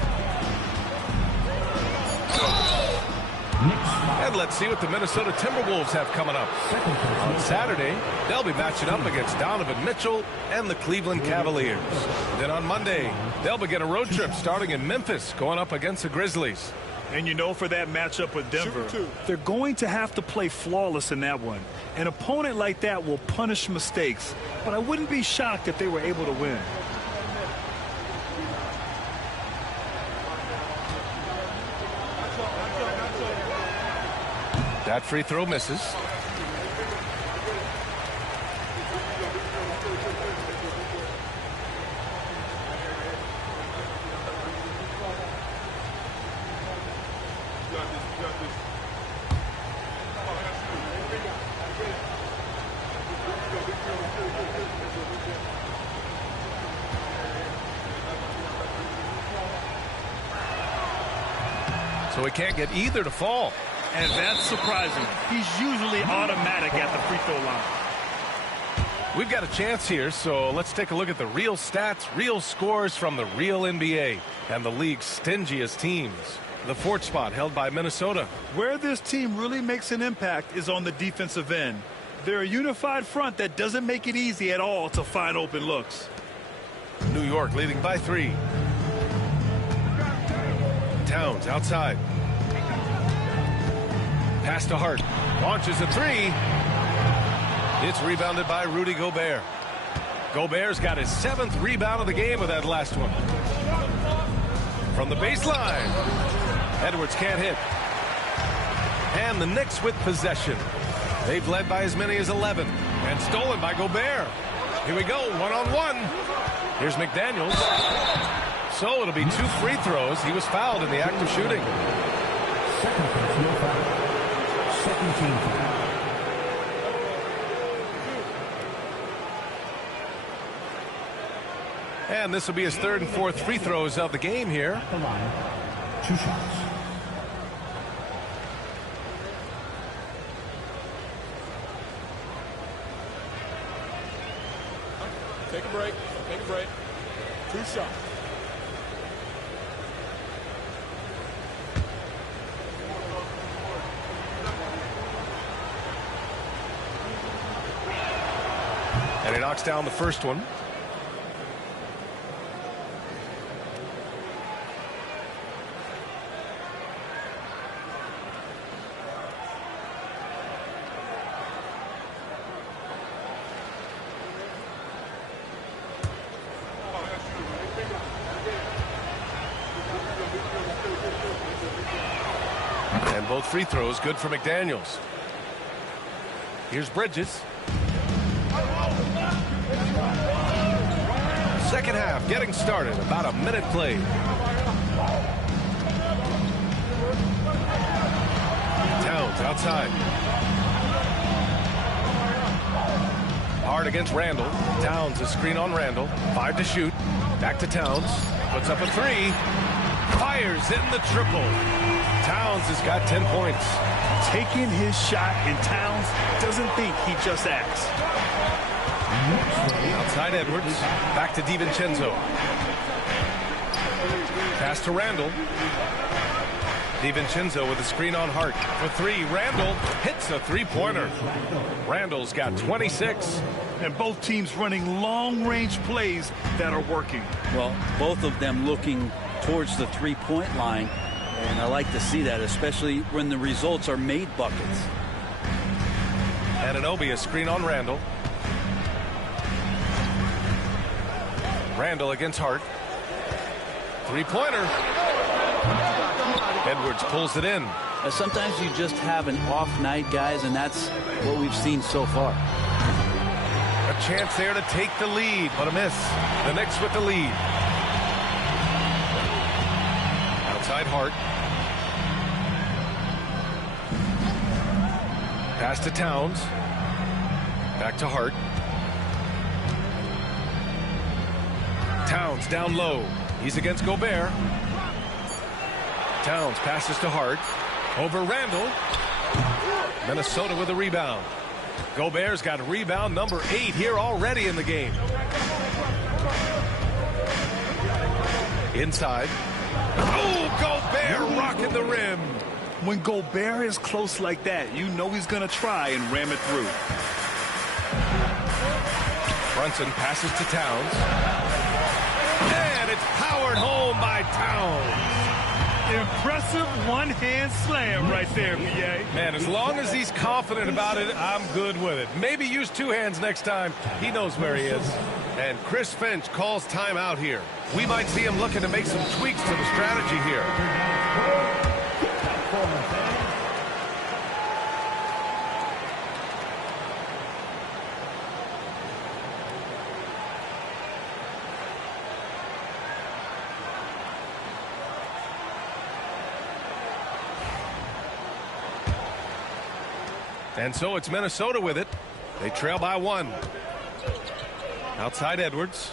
And let's see what the Minnesota Timberwolves have coming up. On Saturday, they'll be matching up against Donovan Mitchell and the Cleveland Cavaliers. Then on Monday, they'll begin a road trip starting in Memphis, going up against the Grizzlies. And you know, for that matchup with Denver, they're going to have to play flawless in that one. An opponent like that will punish mistakes, but I wouldn't be shocked if they were able to win. That free throw misses. So he can't get either to fall. And that's surprising. He's usually automatic at the free throw line. We've got a chance here, so let's take a look at the real stats, real scores from the real NBA and the league's stingiest teams. The 4th spot held by Minnesota. Where this team really makes an impact is on the defensive end. They're a unified front that doesn't make it easy at all to find open looks. New York leading by 3. Towns outside. Pass to Hart. Launches a 3. It's rebounded by Rudy Gobert. Gobert's got his 7th rebound of the game with that last one. From the baseline. Edwards can't hit. And the Knicks with possession. They've led by as many as 11. And stolen by Gobert. Here we go, one-on-one. Here's McDaniels. So it'll be 2 free throws. He was fouled in the act of shooting. Second personal foul. Second team foul. And this will be his 3rd and 4th free throws of the game here. At the line, 2 shots. Take a break. Take a break. 2 shots. And he knocks down the first one. both free throws good for McDaniels. Here's Bridges. Second half getting started. About a minute played. Towns outside. Hard against Randall. Towns a screen on Randall. 5 to shoot. Back to Towns. Puts up a 3. Fires in the triple. Towns has got 10 points. Taking his shot, and Towns doesn't think he just asked. Outside Edwards. Back to DiVincenzo. Pass to Randall. DiVincenzo with a screen on Hart. For 3, Randall hits a three-pointer. Randall's got 26. And both teams running long-range plays that are working. Well, both of them looking towards the three-point line. And I like to see that, especially when the results are made buckets. Anunoby a screen on Randall. Randall against Hart. Three-pointer. Edwards pulls it in. Sometimes you just have an off night, guys, and that's what we've seen so far. A chance there to take the lead, but a miss. The Knicks with the lead. Outside Hart. Pass to Towns. Back to Hart. Towns down low. He's against Gobert. Towns passes to Hart. Over Randall. Minnesota with a rebound. Gobert's got rebound number 8 here already in the game. Inside. Oh, Gobert rocking the rim. When Gobert is close like that, you know he's going to try and ram it through. Brunson passes to Towns. And it's powered home by Towns. Impressive one-hand slam right there, B.A. Man, as long as he's confident about it, I'm good with it. Maybe use 2 hands next time. He knows where he is. And Chris Finch calls timeout here. We might see him looking to make some tweaks to the strategy here. And so it's Minnesota with it. They trail by 1. Outside Edwards.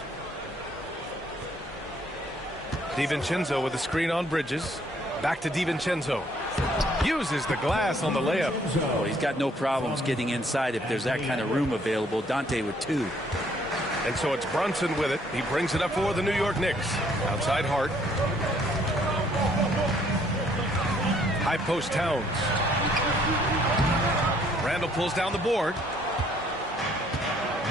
DiVincenzo with a screen on Bridges. Back to DiVincenzo. Uses the glass on the layup. Oh, he's got no problems getting inside if there's that kind of room available. Dante with 2. And so it's Brunson with it. He brings it up for the New York Knicks. Outside Hart. High post Towns. Randall pulls down the board.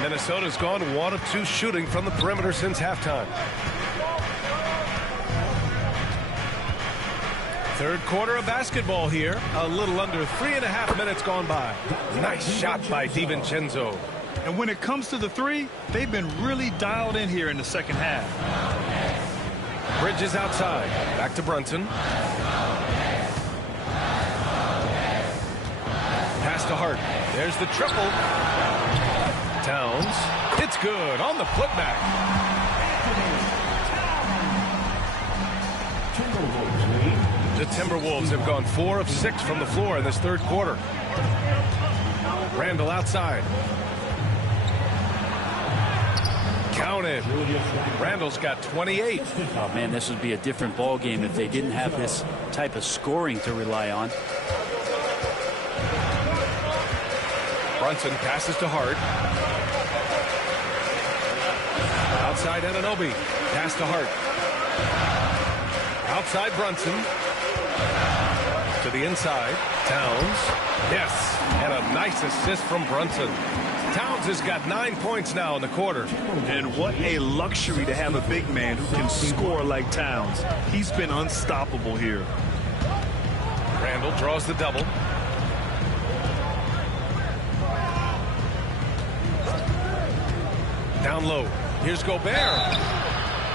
Minnesota's gone 1 of 2 shooting from the perimeter since halftime. Third quarter of basketball here. A little under 3.5 minutes gone by. Nice shot by DiVincenzo. And when it comes to the 3, they've been really dialed in here in the second half. Bridges outside. Back to Brunson. Pass to Hart. There's the triple. Towns. It's good on the putback. The Timberwolves have gone 4 of 6 from the floor in this third quarter. Randall outside. Counted. Randall's got 28. Oh, man, this would be a different ball game if they didn't have this type of scoring to rely on. Brunson passes to Hart. Outside Anunoby. Pass to Hart. Outside Brunson. To the inside. Towns. Yes. And a nice assist from Brunson. Towns has got 9 points now in the quarter. And what a luxury to have a big man who can score like Towns. He's been unstoppable here. Randall draws the double. Down low. Here's Gobert.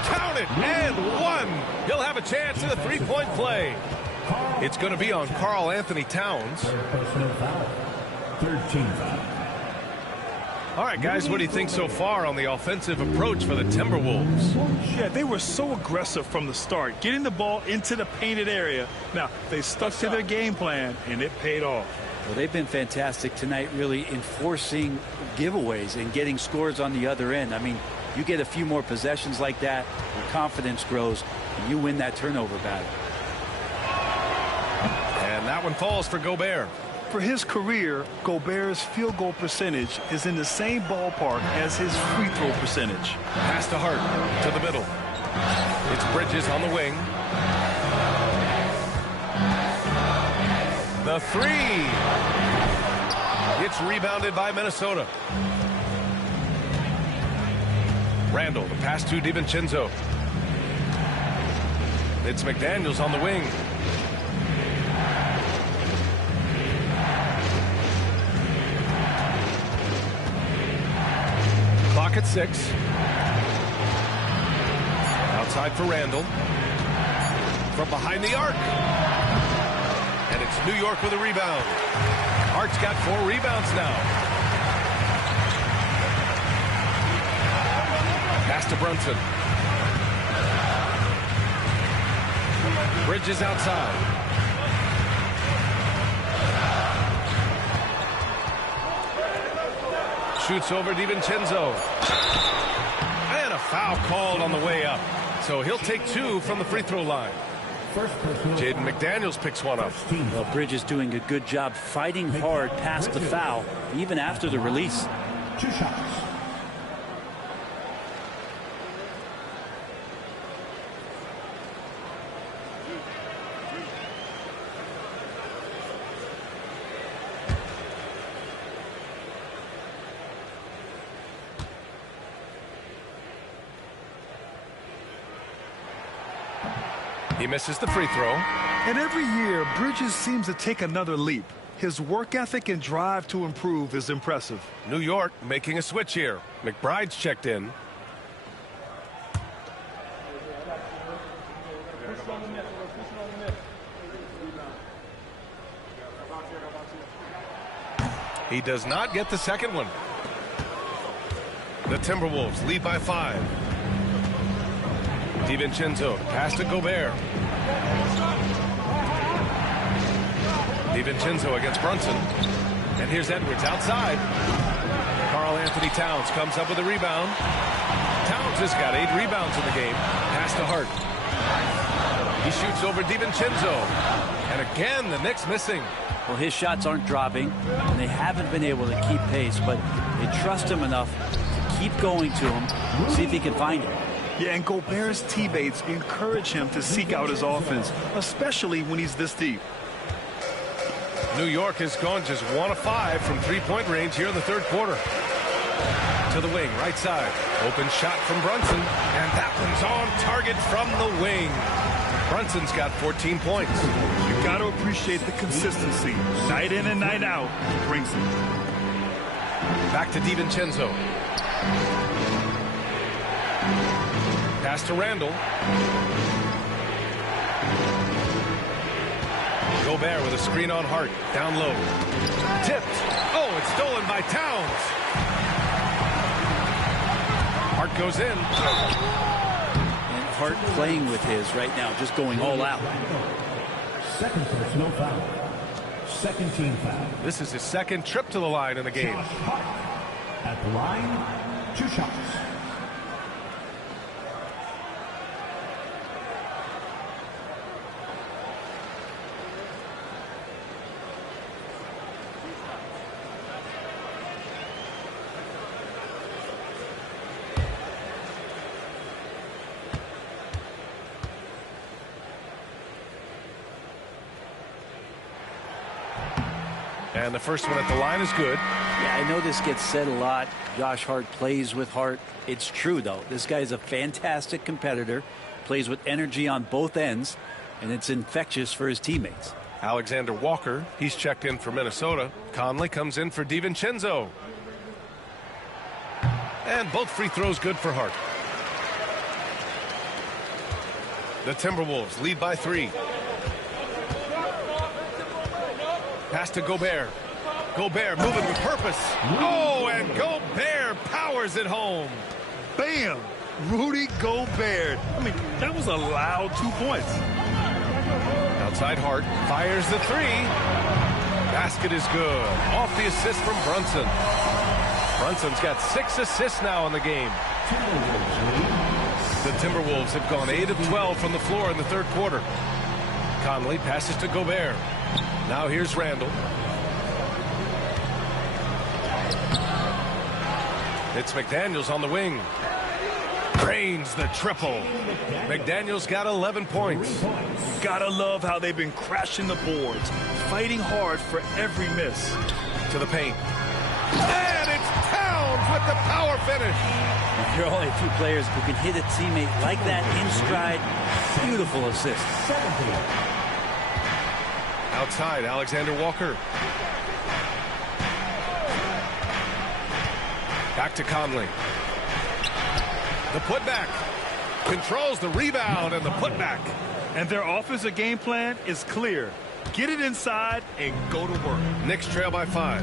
Counted and 1. He'll have a chance in a 3-point play. It's going to be on Karl Anthony Towns. Personal foul. Third team foul. All right, guys, what do you think so far on the offensive approach for the Timberwolves? Yeah, they were so aggressive from the start, getting the ball into the painted area. Now, they stuck to their game plan, and it paid off. Well, they've been fantastic tonight, really enforcing giveaways and getting scores on the other end. I mean, you get a few more possessions like that, your confidence grows, and you win that turnover battle. And that one falls for Gobert. For his career, Gobert's field goal percentage is in the same ballpark as his free throw percentage. Pass to Hart, to the middle. It's Bridges on the wing. The three. It's rebounded by Minnesota. Randall, the pass to DiVincenzo. It's McDaniels on the wing. Clock at 6. Outside for Randall. From behind the arc. And it's New York with a rebound. Hart's got 4 rebounds now. Pass to Brunson. Bridges outside. Shoots over DiVincenzo. And a foul called on the way up. So he'll take 2 from the free throw line. Jaden McDaniels picks one up. Well, Bridges doing a good job fighting hard past the foul, even after the release. 2 shots. He misses the free throw. And every year, Bridges seems to take another leap. His work ethic and drive to improve is impressive. New York making a switch here. McBride's checked in. He does not get the second one. The Timberwolves lead by 5. DiVincenzo, pass to Gobert. DiVincenzo against Brunson. And here's Edwards outside. Karl Anthony Towns comes up with a rebound. Towns has got 8 rebounds in the game. Pass to Hart. He shoots over DiVincenzo. And again, the Knicks missing. Well, his shots aren't dropping, and they haven't been able to keep pace, but they trust him enough to keep going to him, see if he can find it. Yeah, and Gobert's teammates encourage him to seek out his offense, especially when he's this deep. New York has gone just 1 of 5 from three-point range here in the third quarter. To the wing, right side. Open shot from Brunson, and that one's on target from the wing. Brunson's got 14 points. You got to appreciate the consistency. Night in and night out, he brings it. Back to DiVincenzo. Pass to Randall. Gobert with a screen on Hart. Down low. Tipped. Oh, it's stolen by Towns. Hart goes in. And Hart playing with his right now, just going all out. Second personal foul. Second team foul. This is his second trip to the line in the game. Josh Hart. At the line, 2 shots. And the first one at the line is good. Yeah, I know this gets said a lot. Josh Hart plays with heart. It's true, though. This guy's a fantastic competitor, plays with energy on both ends, and it's infectious for his teammates. Alexander Walker, he's checked in for Minnesota. Conley comes in for DiVincenzo. And both free throws good for Hart. The Timberwolves lead by 3. Pass to Gobert. Gobert moving with purpose. Oh, and Gobert powers it home. Bam! Rudy Gobert. I mean, that was a loud 2 points. Outside Hart fires the three. Basket is good. Off the assist from Brunson. Brunson's got 6 assists now in the game. The Timberwolves have gone 8 of 12 from the floor in the third quarter. Conley passes to Gobert. Now here's Randall. It's McDaniels on the wing. Drains the triple. McDaniels got 11 points. Gotta love how they've been crashing the boards, fighting hard for every miss. To the paint. And it's Towns with the power finish. There are only 2 players who can hit a teammate like that in stride. Beautiful assist. Outside, Alexander Walker. Back to Conley. The putback. Controls the rebound and the putback. And their offensive game plan is clear. Get it inside and go to work. Knicks trail by 5.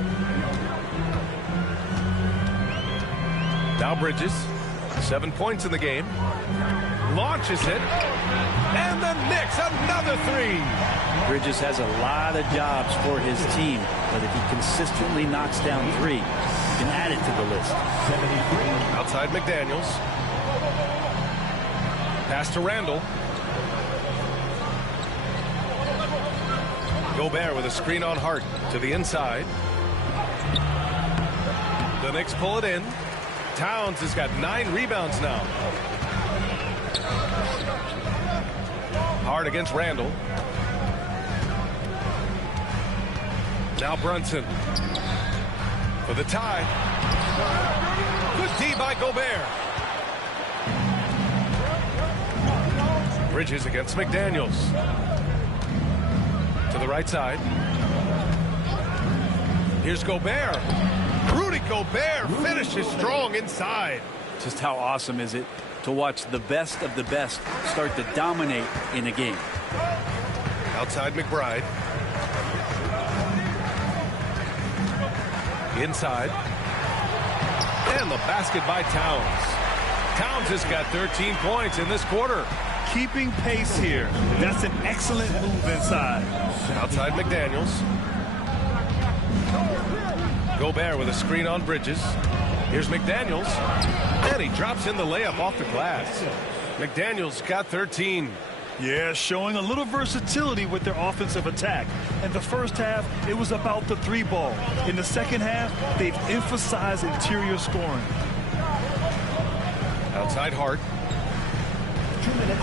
Now Bridges. 7 points in the game. Launches it. And the Knicks, another 3. Bridges has a lot of jobs for his team, but if he consistently knocks down 3, he can add it to the list. Outside McDaniels. Pass to Randall. Gobert with a screen on Hart to the inside. The Knicks pull it in. Towns has got 9 rebounds now. Hart against Randall. Now Brunson for the tie. Good D by Gobert. Bridges against McDaniels. To the right side. Here's Gobert. Rudy Gobert finishes strong inside. Just how awesome is it to watch the best of the best start to dominate in a game. Outside McBride. Inside. And the basket by Towns. Towns has got 13 points in this quarter. Keeping pace here. That's an excellent move inside. Outside McDaniels. Gobert with a screen on Bridges. Here's McDaniels. And he drops in the layup off the glass. McDaniels got 13. Yeah, showing a little versatility with their offensive attack. In the first half, it was about the 3 ball. In the second half, they've emphasized interior scoring. Outside Hart.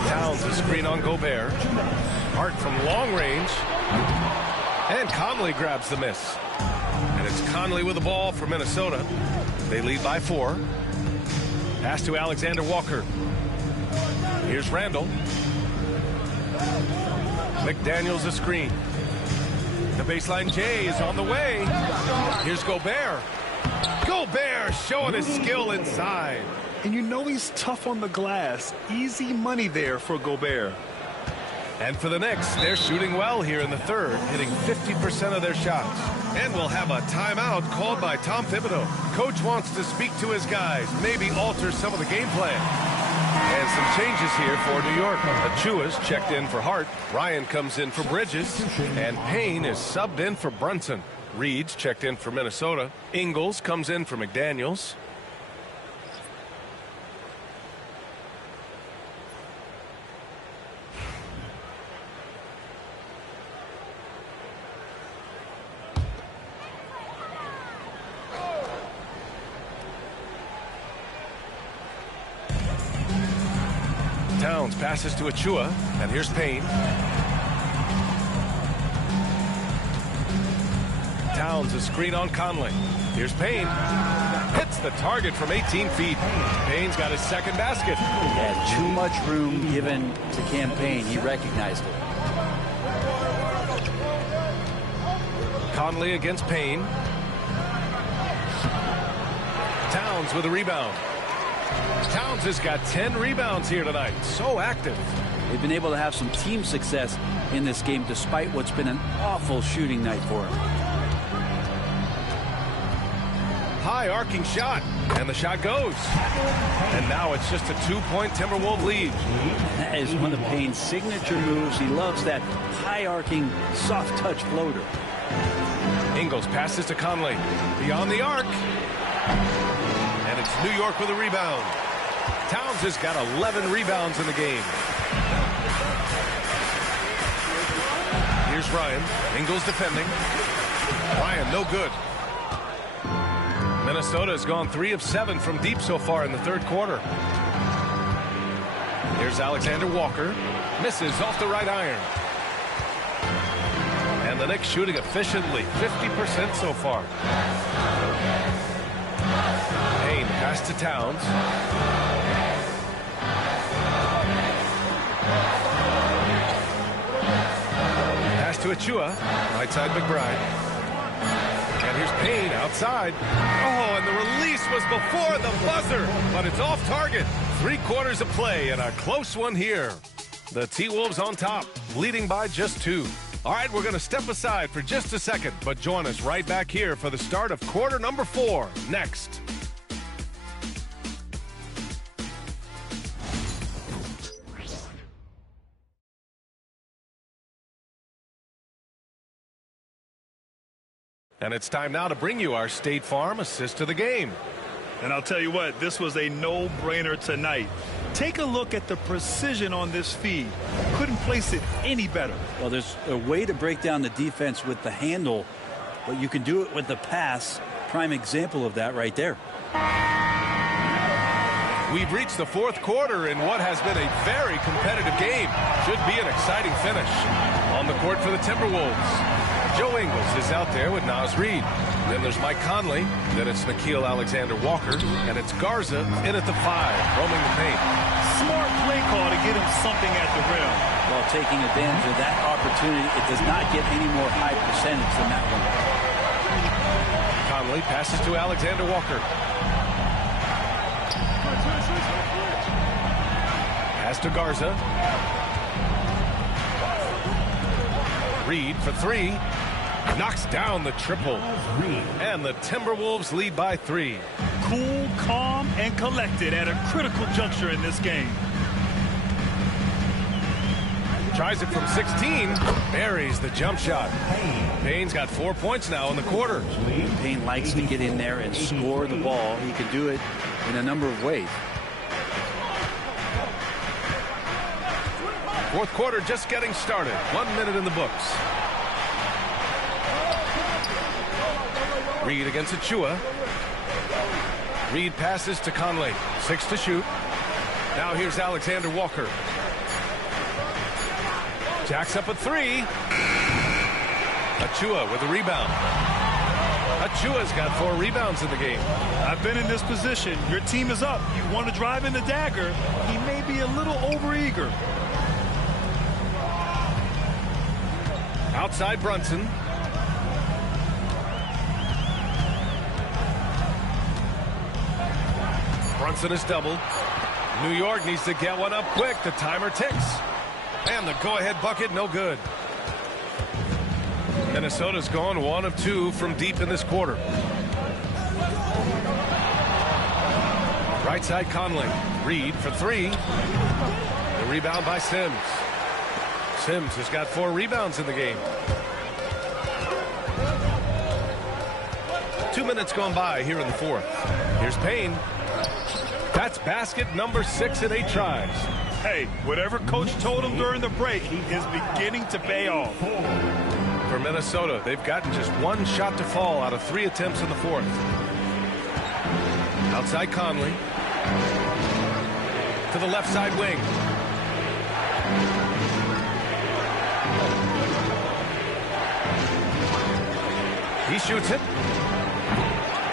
Towns a screen on Gobert. Hart from long range. And Conley grabs the miss. And it's Conley with the ball for Minnesota. They lead by 4. Pass to Alexander Walker. Here's Randall. McDaniels a screen. The baseline J is on the way. Here's Gobert. Gobert showing his skill inside. And you know he's tough on the glass. Easy money there for Gobert. And for the Knicks, they're shooting well here in the third, hitting 50% of their shots. And we'll have a timeout called by Tom Thibodeau. Coach wants to speak to his guys, maybe alter some of the game plan. And some changes here for New York. Achua's checked in for Hart. Ryan comes in for Bridges. And Payne is subbed in for Brunson. Reed's checked in for Minnesota. Ingles comes in for McDaniels. Towns passes to Achua, and here's Payne. Towns a screen on Conley. Here's Payne. Hits the target from 18 feet. Payne's got his second basket. He had too much room given to Campaign. He recognized it. Conley against Payne. Towns with a rebound. Towns has got 10 rebounds here tonight. So active. They've been able to have some team success in this game despite what's been an awful shooting night for him. high arcing shot, and the shot goes. And now it's just a 2-point Timberwolves lead. That is one of Payne's signature moves. He loves that high arcing, soft touch floater. Ingles passes to Conley. Beyond the arc. And it's New York with a rebound. Towns has got 11 rebounds in the game. Here's Ryan. Ingles defending. Ryan, no good. Minnesota has gone 3 of 7 from deep so far in the third quarter. Here's Alexander Walker. Misses off the right iron. And the Knicks shooting efficiently, 50% so far. Payne pass to Towns. Pass to Achua. Right side McBride. And here's Payne outside. Oh, and the release was before the buzzer, but it's off target. 3 quarters of play and a close one here. The T-Wolves on top, leading by just 2. All right, we're going to step aside for just a second, but join us right back here for the start of quarter number 4 next. And it's time now to bring you our State Farm assist of the game. And I'll tell you what, this was a no-brainer tonight. Take a look at the precision on this feed. Couldn't place it any better. Well, there's a way to break down the defense with the handle, but you can do it with the pass. Prime example of that right there. We've reached the 4th quarter in what has been a very competitive game. Should be an exciting finish. On the court for the Timberwolves, Joe Ingles is out there with Naz Reid. Then there's Mike Conley. Then it's Nickeil Alexander-Walker. And it's Garza in at the 5, roaming the paint. Smart play call to get him something at the rim. While taking advantage of that opportunity, it does not get any more high percentage than that one. Conley passes to Alexander-Walker. Pass to Garza. Reid for 3. Knocks down the triple. And the Timberwolves lead by 3. Cool, calm, and collected at a critical juncture in this game. Tries it from 16. Buries the jump shot. Payne's got 4 points now in the quarter. Payne likes to get in there and score the ball. He can do it in a number of ways. 4th quarter just getting started. 1 minute in the books. Reid against Achua. Reid passes to Conley. 6 to shoot. Now here's Alexander Walker. Jacks up at 3. Achua with a rebound. Achua's got 4 rebounds in the game. I've been in this position. Your team is up. You want to drive in the dagger. He may be a little overeager. Outside Brunson. Brunson is doubled. New York needs to get one up quick. The timer ticks. And the go-ahead bucket, no good. Minnesota's gone 1 of 2 from deep in this quarter. Right side Conley. Reid for 3. The rebound by Sims. Sims has got 4 rebounds in the game. 2 minutes gone by here in the 4th. Here's Payne. That's basket number 6 in 8 tries. Hey, whatever coach told him during the break is beginning to pay off. For Minnesota, they've gotten just 1 shot to fall out of 3 attempts in the 4th. Outside Conley. To the left side wing. He shoots it.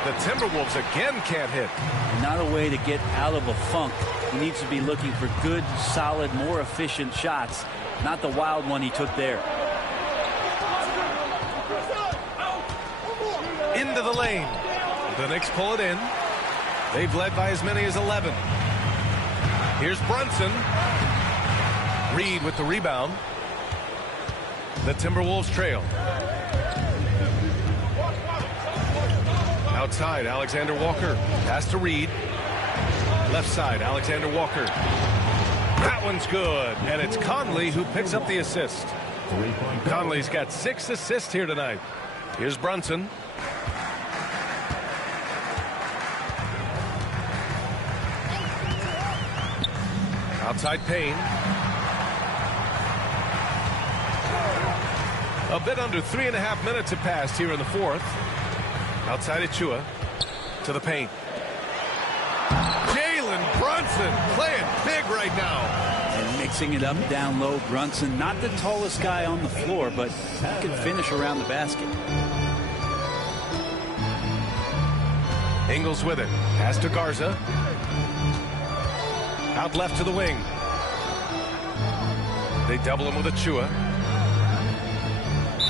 The Timberwolves again can't hit. Not a way to get out of a funk. He needs to be looking for good, solid, more efficient shots. Not the wild one he took there. Into the lane. The Knicks pull it in. They've led by as many as 11. Here's Brunson. Reid with the rebound. The Timberwolves trail. Now Outside, Alexander Walker. Pass to Reed. Left side, Alexander Walker. That one's good. And it's Conley who picks up the assist. Conley's got 6 assists here tonight. Here's Brunson. Outside Payne. A bit under 3.5 minutes have passed here in the fourth. Outside Achua to the paint. Jalen Brunson playing big right now. And mixing it up down low. Brunson, not the tallest guy on the floor, but he can finish around the basket. Ingles with it. Pass to Garza. Out left to the wing. They double him with Achua.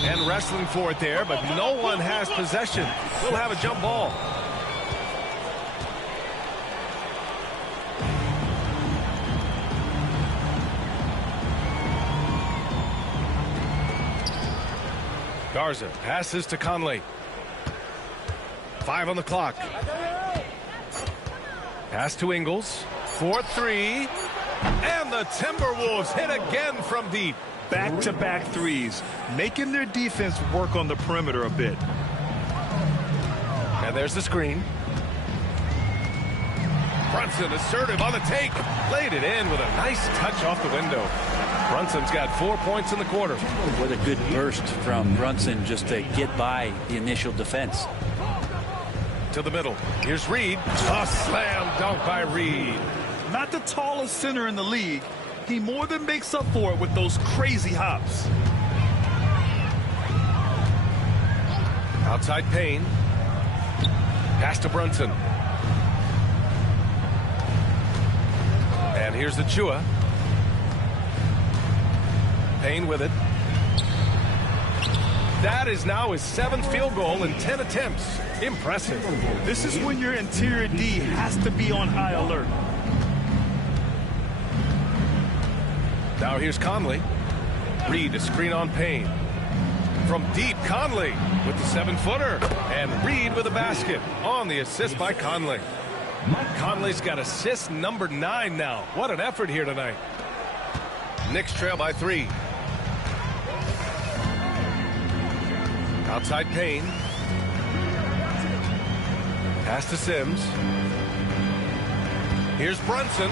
And wrestling for it there, but no one has possession. We'll have a jump ball. Garza passes to Conley. 5 on the clock. Pass to Ingles. 4-3. And the Timberwolves hit again from deep. Back-to-back threes, making their defense work on the perimeter a bit. And there's the screen. Brunson assertive on the take. Laid it in with a nice touch off the window. Brunson's got 4 points in the quarter. What a good burst from Brunson just to get by the initial defense. To the middle. Here's Reed. A slam dunk by Reed. Not the tallest center in the league. He more than makes up for it with those crazy hops. Outside Payne. Pass to Brunson. And here's Achua. Payne with it. That is now his 7th field goal in 10 attempts. Impressive. This is when your interior D has to be on high alert. Now here's Conley. Reed, a screen on Payne. From deep, Conley with the 7-footer. And Reed with a basket on the assist by Conley. Conley's got assist number 9 now. What an effort here tonight. Knicks trail by 3. Outside Payne. Pass to Sims. Here's Brunson.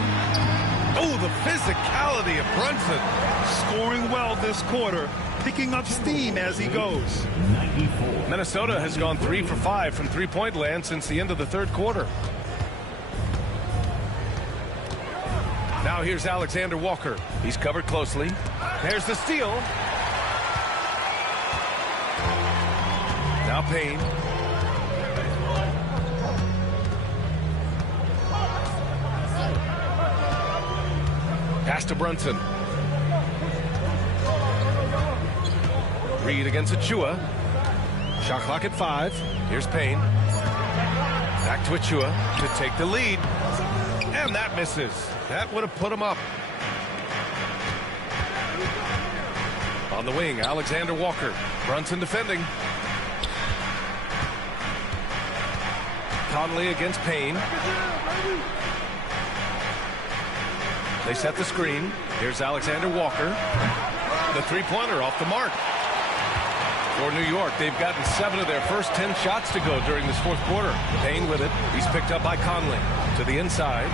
Oh, the physicality of Brunson. Scoring well this quarter, picking up steam as he goes. 94. Minnesota has gone 3 for 5 from three-point land since the end of the third quarter. Now here's Alexander Walker. He's covered closely. There's the steal. Now Payne. Pass to Brunson. Reed against Achua. Shot clock at 5. Here's Payne. Back to Achua to take the lead. And that misses. That would have put him up. On the wing, Alexander Walker. Brunson defending. Conley against Payne. They set the screen. Here's Alexander Walker. The three-pointer off the mark. For New York, they've gotten 7 of their first 10 shots to go during this fourth quarter. Payne with it. He's picked up by Conley. To the inside.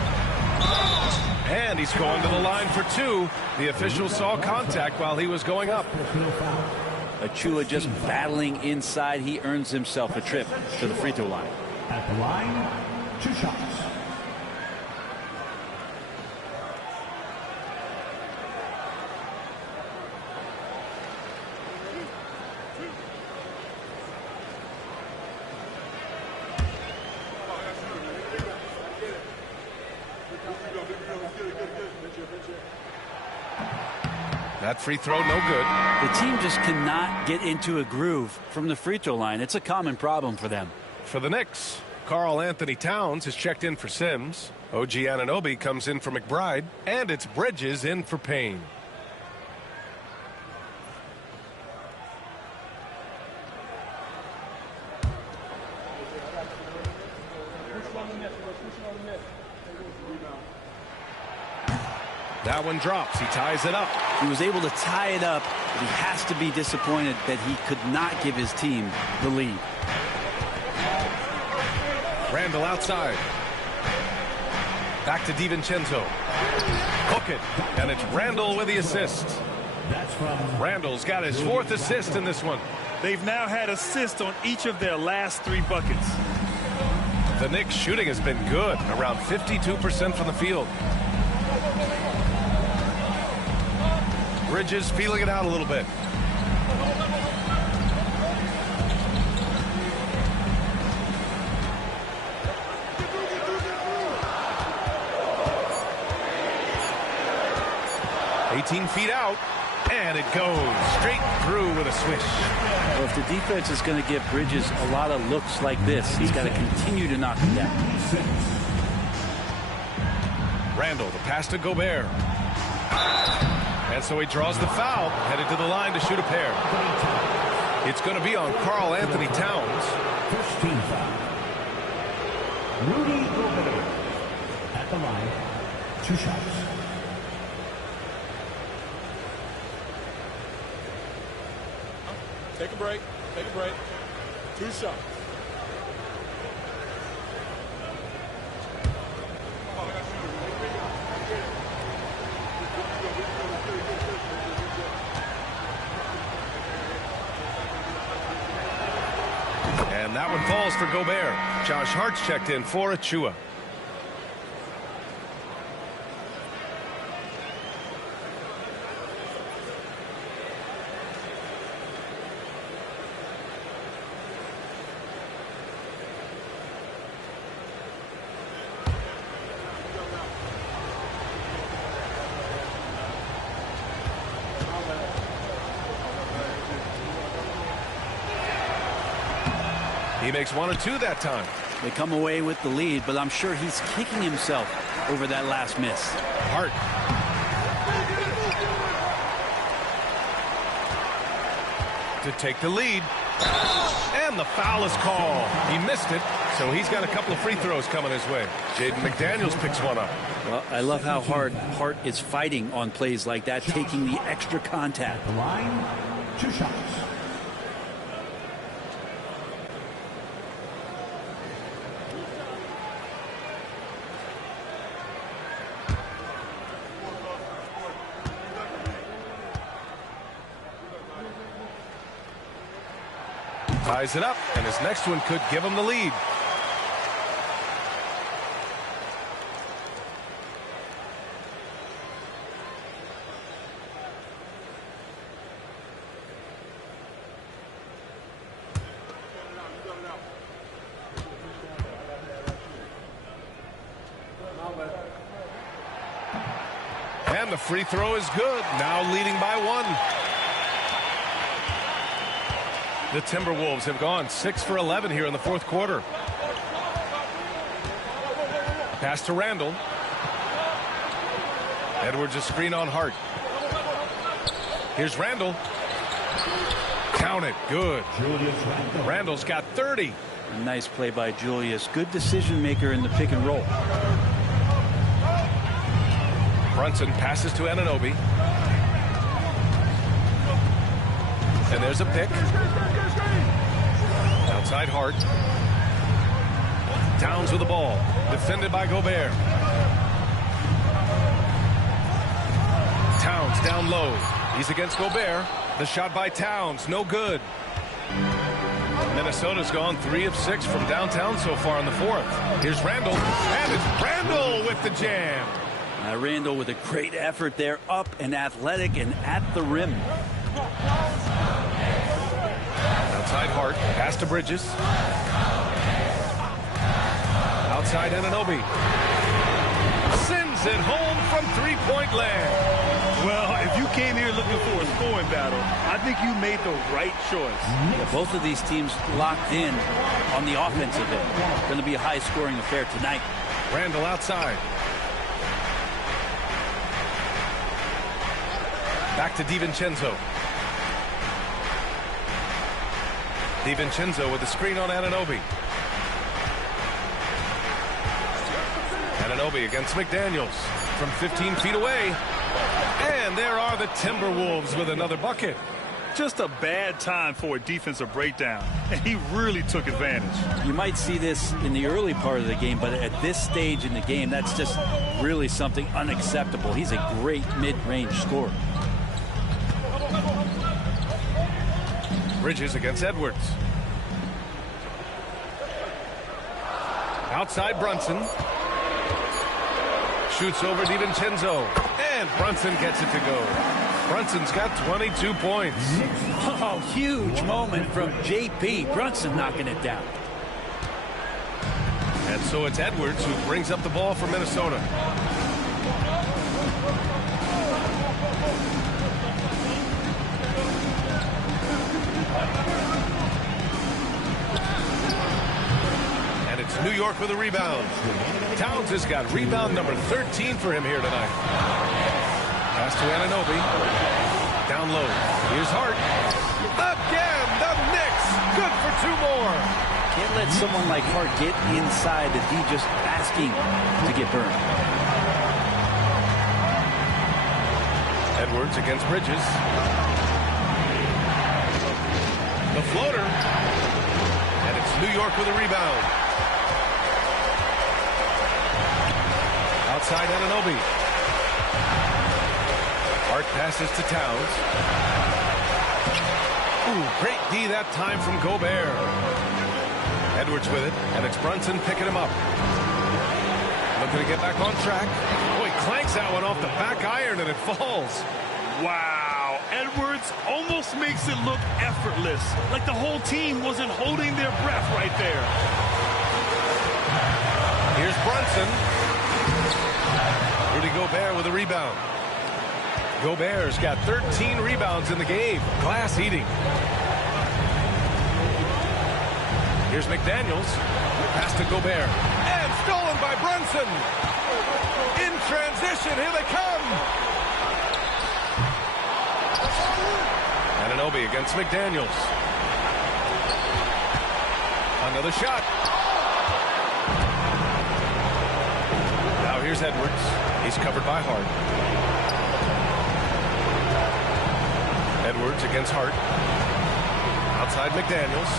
And he's going to the line for 2. The official saw contact while he was going up. Achua just battling inside. He earns himself a trip to the free throw line. At the line, 2 shots. That free throw, no good. The team just cannot get into a groove from the free throw line. It's a common problem for them. For the Knicks, Karl Anthony Towns has checked in for Sims. OG Anunoby comes in for McBride. And it's Bridges in for Payne. That one drops. He ties it up. He was able to tie it up, but he has to be disappointed that he could not give his team the lead. Randall outside. Back to DiVincenzo. Hook it. And it's Randall with the assist. Randall's got his 4th assist in this one. They've now had assists on each of their last 3 buckets. The Knicks shooting has been good, around 52% from the field. Bridges feeling it out a little bit. "18 feet out, and it goes straight through with a swish." Well, if the defense is going to give Bridges a lot of looks like this, he's got to continue to knock him down. Randall, the pass to Gobert. And so he draws the foul, headed to the line to shoot a pair. It's going to be on Karl Anthony Towns. First team foul. Rudy Gobert at the line. 2 shots. Take a break. Take a break. 2 shots. And that one falls for Gobert. Josh Hart's checked in for Achua. He makes 1 or 2 that time. They come away with the lead, but I'm sure he's kicking himself over that last miss. Hart. To take the lead. And the foul is called. He missed it, so he's got a couple of free throws coming his way. Jaden McDaniels picks one up. Well, I love how hard Hart is fighting on plays like that, taking the extra contact. The line. 2 shots. Ties it up, and his next one could give him the lead. And the free throw is good, now leading by 1. The Timberwolves have gone 6 for 11 here in the 4th quarter. Pass to Randall. Edwards a screen on Hart. Here's Randall. Count it. Good. Randall's got 30. A nice play by Julius. Good decision maker in the pick and roll. Brunson passes to Anunoby. And there's a pick. Outside Hart. Towns with the ball. Defended by Gobert. Towns down low. He's against Gobert. The shot by Towns. No good. Minnesota's gone 3 of 6 from downtown so far in the 4th. Here's Randall. And it's Randall with the jam. Randall with a great effort there. Up and athletic and at the rim. Outside Hart, pass to Bridges. Outside Anunoby. Sends it home from 3-point land. Well, if you came here looking for a scoring battle, I think you made the right choice. Yeah, both of these teams locked in on the offensive end. Going to be a high-scoring affair tonight. Randall outside. Back to DiVincenzo. DiVincenzo with the screen on Anunoby. Anunoby against McDaniels from 15 feet away. the Timberwolves with another bucket. Just a bad time for a defensive breakdown, and he really took advantage. You might see this in the early part of the game, but at this stage in the game, that's just really something unacceptable. He's a great mid-range scorer. Bridges against Edwards. Outside Brunson. Shoots over DiVincenzo. And Brunson gets it to go. Brunson's got 22 points. Oh, huge moment from JP. Brunson knocking it down. And so it's Edwards who brings up the ball for Minnesota. And it's New York with a rebound. Towns has got rebound number 13 for him here tonight. Pass to Anunoby. Down low. Here's Hart. Again, the Knicks. Good for 2 more. Can't let someone like Hart get inside the D, just asking to get burned. Edwards against Bridges. The floater. And it's New York with a rebound. Outside Anunoby. Hart passes to Towns. Ooh, great D that time from Gobert. Edwards with it, and it's Brunson picking him up. Looking to get back on track. Oh, he clanks that one off the back iron, and it falls. Wow, Edwards almost makes it look effortless, like the whole team wasn't holding their breath right there. Here's Brunson. Rudy Gobert with a rebound. Gobert's got 13 rebounds in the game. Glass eating. Here's McDaniels. Pass to Gobert. And stolen by Brunson. In transition. Here they come. Anunoby against McDaniels. Another shot. Now here's Edwards. He's covered by Hart. Edwards against Hart. Outside McDaniels.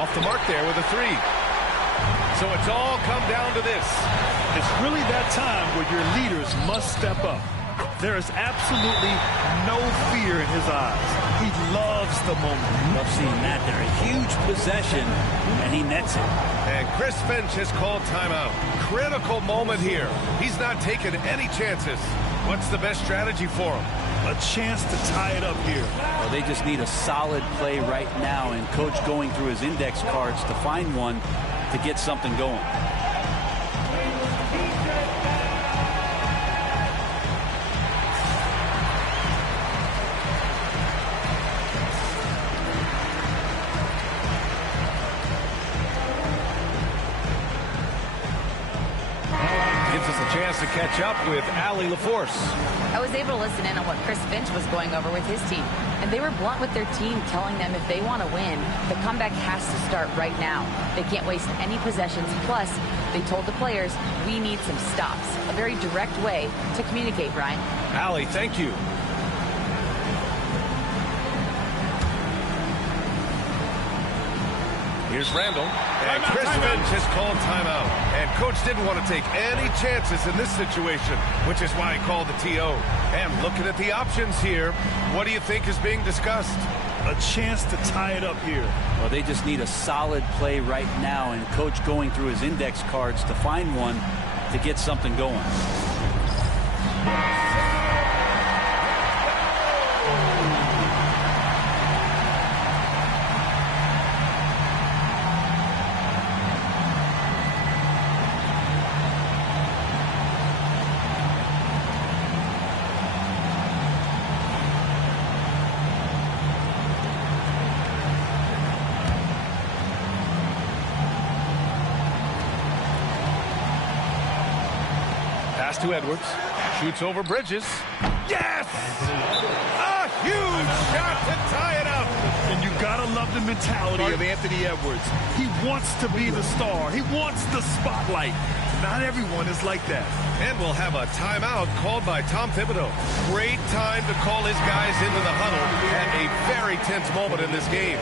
Off the mark there with a 3. So it's all come down to this. It's really that time where your leaders must step up. There is absolutely no fear in his eyes. He loves the moment. Love seeing that there. A huge possession, and he nets it. And Chris Finch has called timeout. Critical moment here. He's not taking any chances. What's the best strategy for him? A chance to tie it up here. Well, they just need a solid play right now, and Coach going through his index cards to find one to get something going. To catch up with Allie LaForce. I was able to listen in on what Chris Finch was going over with his team, and they were blunt with their team, telling them if they want to win, the comeback has to start right now. They can't waste any possessions. Plus, they told the players, we need some stops. A very direct way to communicate, Brian. Allie, thank you. Here's Randall, and Chris Finch has called timeout. And Coach didn't want to take any chances in this situation, which is why he called the TO. And looking at the options here, what do you think is being discussed? A chance to tie it up here. Well, they just need a solid play right now, and Coach going through his index cards to find one to get something going. Pass to Edwards. Shoots over Bridges. Yes! A huge shot to tie it up. And you gotta love the mentality of Anthony Edwards. He wants to be the star. He wants the spotlight. not everyone is like that. And we'll have a timeout called by Tom Thibodeau. Great time to call his guys into the huddle at a very tense moment in this game.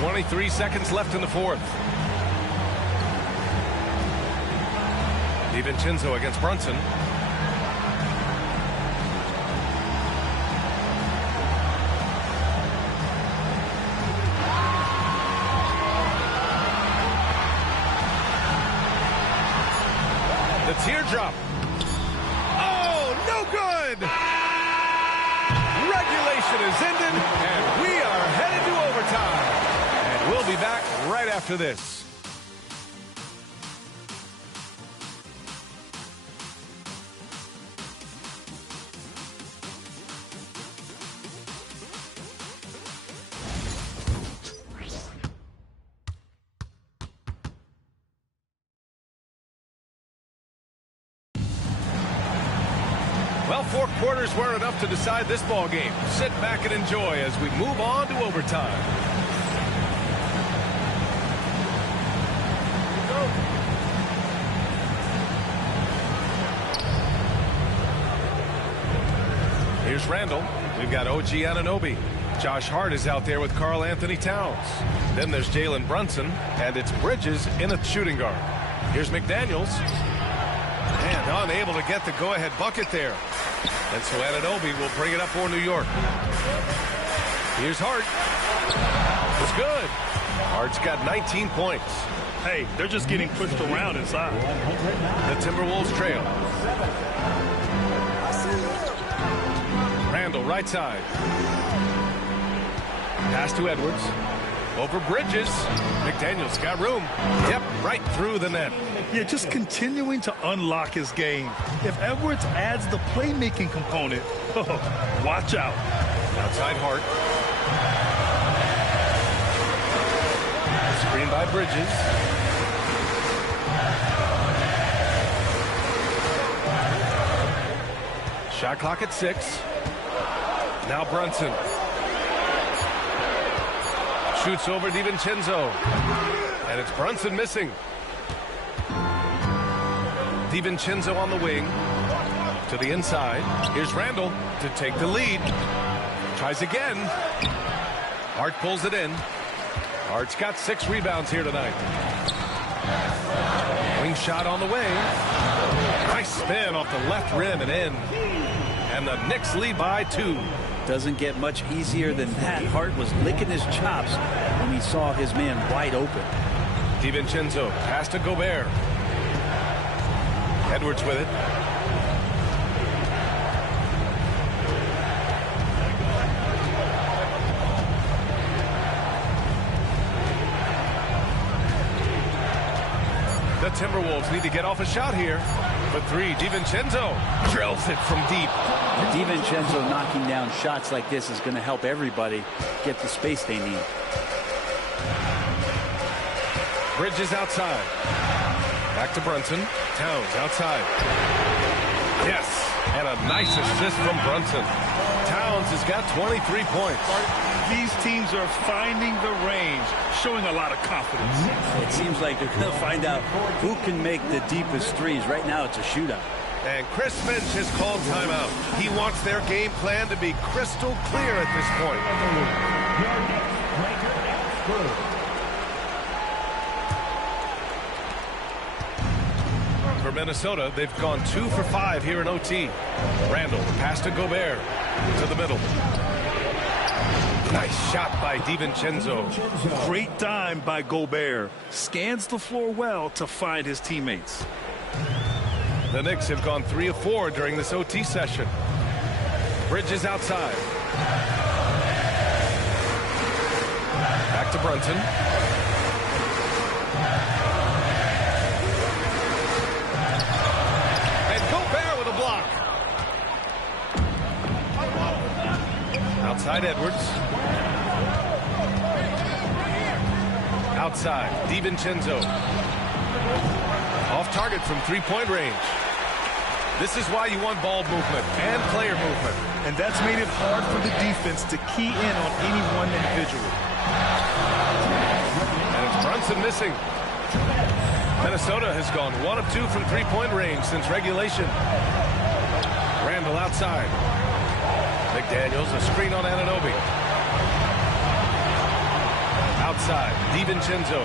23 seconds left in the fourth. DiVincenzo against Brunson. The teardrop. Oh, no good! Regulation is ended, and we are headed to overtime. And we'll be back right after this. Well, 4 quarters weren't enough to decide this ball game. Sit back and enjoy as we move on to overtime. Here's Randall. We've got OG Anunoby. Josh Hart is out there with Karl Anthony Towns. Then there's Jalen Brunson, and it's Bridges in a shooting guard. Here's McDaniels. And unable to get the go-ahead bucket there. And so Anunoby will bring it up for New York. Here's Hart. It's good. Hart's got 19 points. Hey, they're just getting pushed around inside. The Timberwolves trail. Randall, right side. Pass to Edwards. Over Bridges. McDaniels got room. Yep, right through the net. Yeah, just continuing to unlock his game. If Edwards adds the playmaking component, watch out. Outside Hart. Screen by Bridges. Shot clock at 6. Now Brunson. Shoots over DiVincenzo. And it's Brunson missing. DiVincenzo on the wing. To the inside. Here's Randall to take the lead. Tries again. Hart pulls it in. Hart's got 6 rebounds here tonight. Wing shot on the way. Nice spin off the left rim and in. And the Knicks lead by 2. Doesn't get much easier than that. Hart was licking his chops when he saw his man wide open. DiVincenzo, pass to Gobert. Edwards with it. The Timberwolves need to get off a shot here. For 3, DiVincenzo drills it from deep. DiVincenzo knocking down shots like this is going to help everybody get the space they need. Bridges outside. Back to Brunson. Towns outside. Yes, and a nice assist from Brunson. Towns has got 23 points. These teams are finding the range, showing a lot of confidence. It seems like they're going to find out who can make the deepest threes. Right now, it's a shootout. And Chris Finch has called timeout. He wants their game plan to be crystal clear at this point. For Minnesota, they've gone 2 for 5 here in OT. Randall, pass to Gobert. To the middle. Nice shot by DiVincenzo. Great dime by Gobert. Scans the floor well to find his teammates. The Knicks have gone 3 of 4 during this OT session. Bridges outside. Back to Brunson. And Gobert with a block. Outside Edwards. Outside DiVincenzo. Off target from 3-point range. This is why you want ball movement and player movement. And that's made it hard for the defense to key in on any one individual. Brunson missing. Minnesota has gone 1 of 2 from three-point range since regulation. Randall outside. McDaniels, a screen on Anunoby. Outside, DiVincenzo.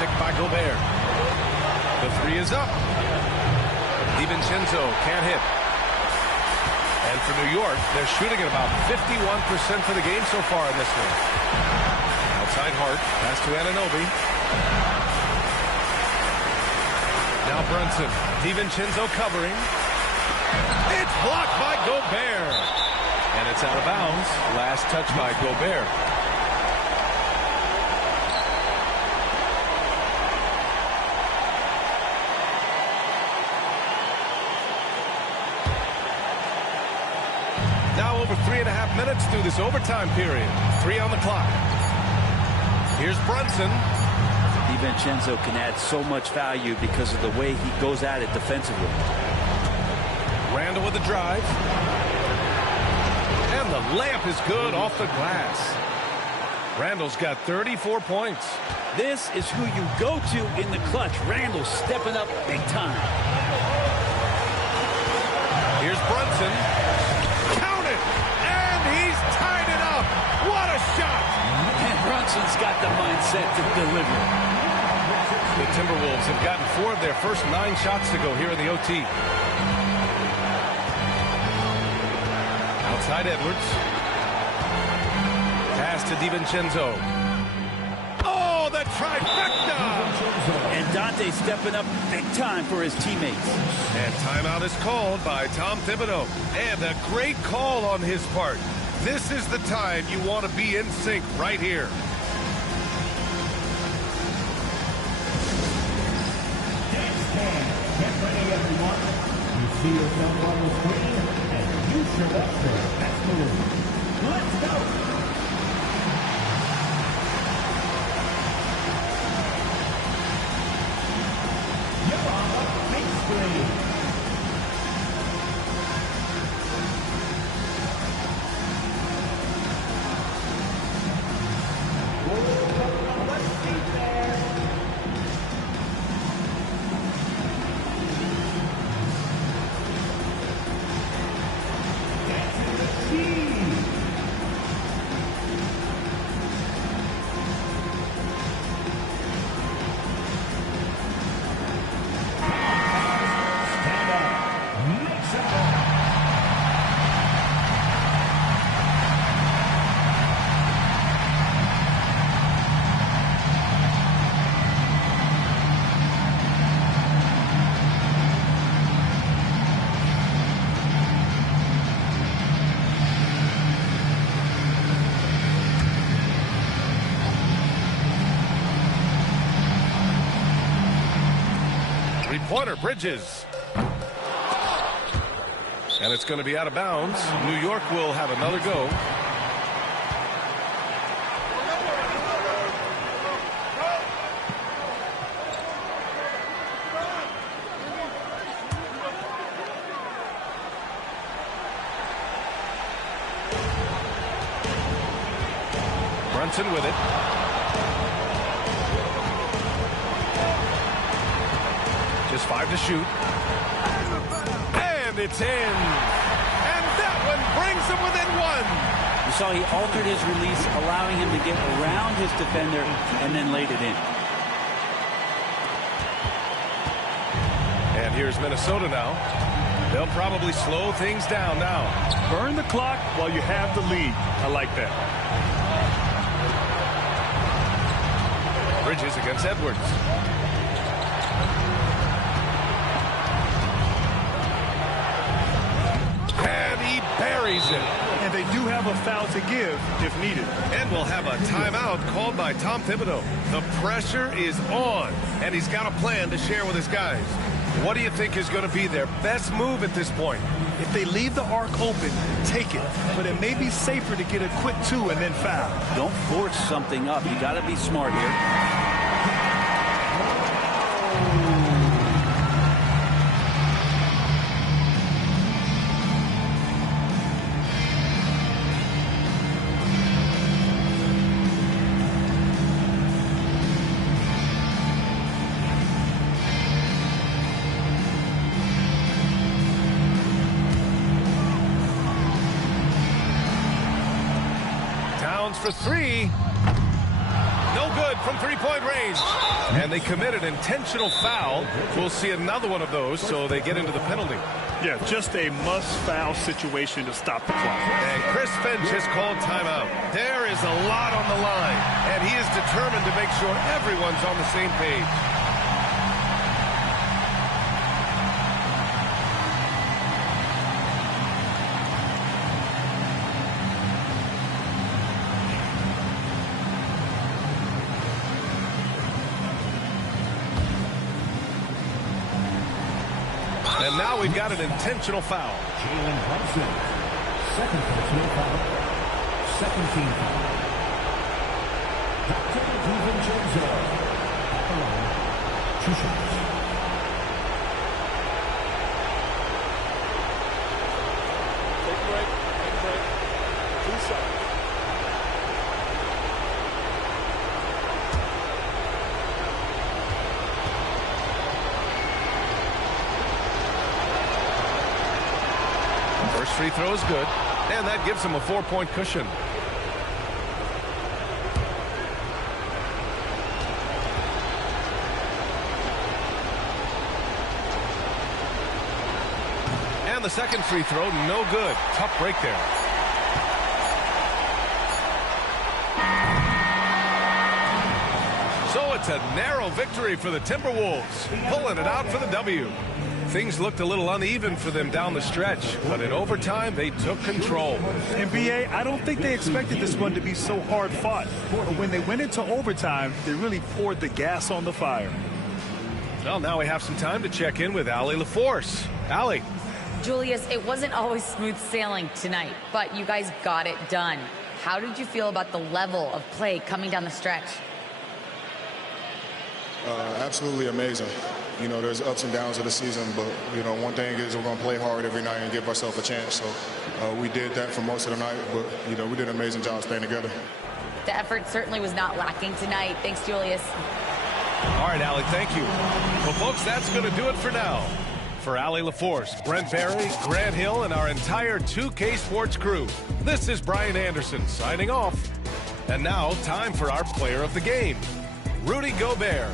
Picked by Gobert. The three is up. DiVincenzo can't hit. And for New York, they're shooting at about 51% for the game so far in this one. Outside Hart, pass to Anunoby. Now Brunson, DiVincenzo covering. It's blocked by Gobert. And it's out of bounds. Last touch by Gobert. Now over 3.5 minutes through this overtime period. 3 on the clock. Here's Brunson. DiVincenzo can add so much value because of the way he goes at it defensively. Randall with the drive. And the layup is good off the glass. Randall's got 34 points. This is who you go to in the clutch. Randall stepping up big time. Here's Brunson. Count it! And he's tied it up. What a shot! And Brunson's got the mindset to deliver. The Timberwolves have gotten 4 of their first 9 shots to go here in the OT. Outside Edwards. Pass to DiVincenzo. Oh, the trifecta! And Dante stepping up big time for his teammates. And timeout is called by Tom Thibodeau. And a great call on his part. This is the time you want to be in sync right here. Get ready, everyone. You see yourself on the screen, and you show up for the best move. Let's go! You're on the big screen. Let's see there. Pointer, Bridges. And it's going to be out of bounds. New York will have another go. Brunson with it. Just 5 to shoot. And it's in. And that one brings them within 1. You saw he altered his release, allowing him to get around his defender and then laid it in. And here's Minnesota now. They'll probably slow things down now. Burn the clock while you have the lead. I like that. Bridges against Edwards. Buries it. And they do have a foul to give if needed. And we'll have a timeout called by Tom Thibodeau. The pressure is on, and he's got a plan to share with his guys. What do you think is going to be their best move at this point? If they leave the arc open, take it. But it may be safer to get a quick 2 and then foul. Don't force something up. You got to be smart here. turns for three. No good from three-point range. And they committed intentional foul. We'll see another one of those, so they get into the penalty. Yeah, just a must-foul situation to stop the clock. And Chris Finch has called timeout. There is a lot on the line, and he is determined to make sure everyone's on the same page. And now we've got an intentional foul. Jalen Brunson, second personal foul, second team foul. Dr. DiVincenzo, at the line, 2 shots. Take a break. Take a break. 2 shots. First free throw is good, and that gives him a 4-point cushion. And the second free throw, no good. Tough break there. So it's a narrow victory for the Timberwolves, pulling it out for the W. Things looked a little uneven for them down the stretch, but in overtime, they took control. And BA, I don't think they expected this one to be so hard fought. But when they went into overtime, they really poured the gas on the fire. Well, now we have some time to check in with Allie LaForce. Allie. Julius, it wasn't always smooth sailing tonight, but you guys got it done. How did you feel about the level of play coming down the stretch? Absolutely amazing. You know, there's ups and downs of the season, but, you know, one thing is we're going to play hard every night and give ourselves a chance. So we did that for most of the night, but, you know, we did an amazing job staying together. The effort certainly was not lacking tonight. Thanks, Julius. All right, Allie, thank you. Well, folks, that's going to do it for now. For Allie LaForce, Brent Barry, Grant Hill, and our entire 2K Sports crew, this is Brian Anderson signing off. And now, time for our player of the game, Rudy Gobert.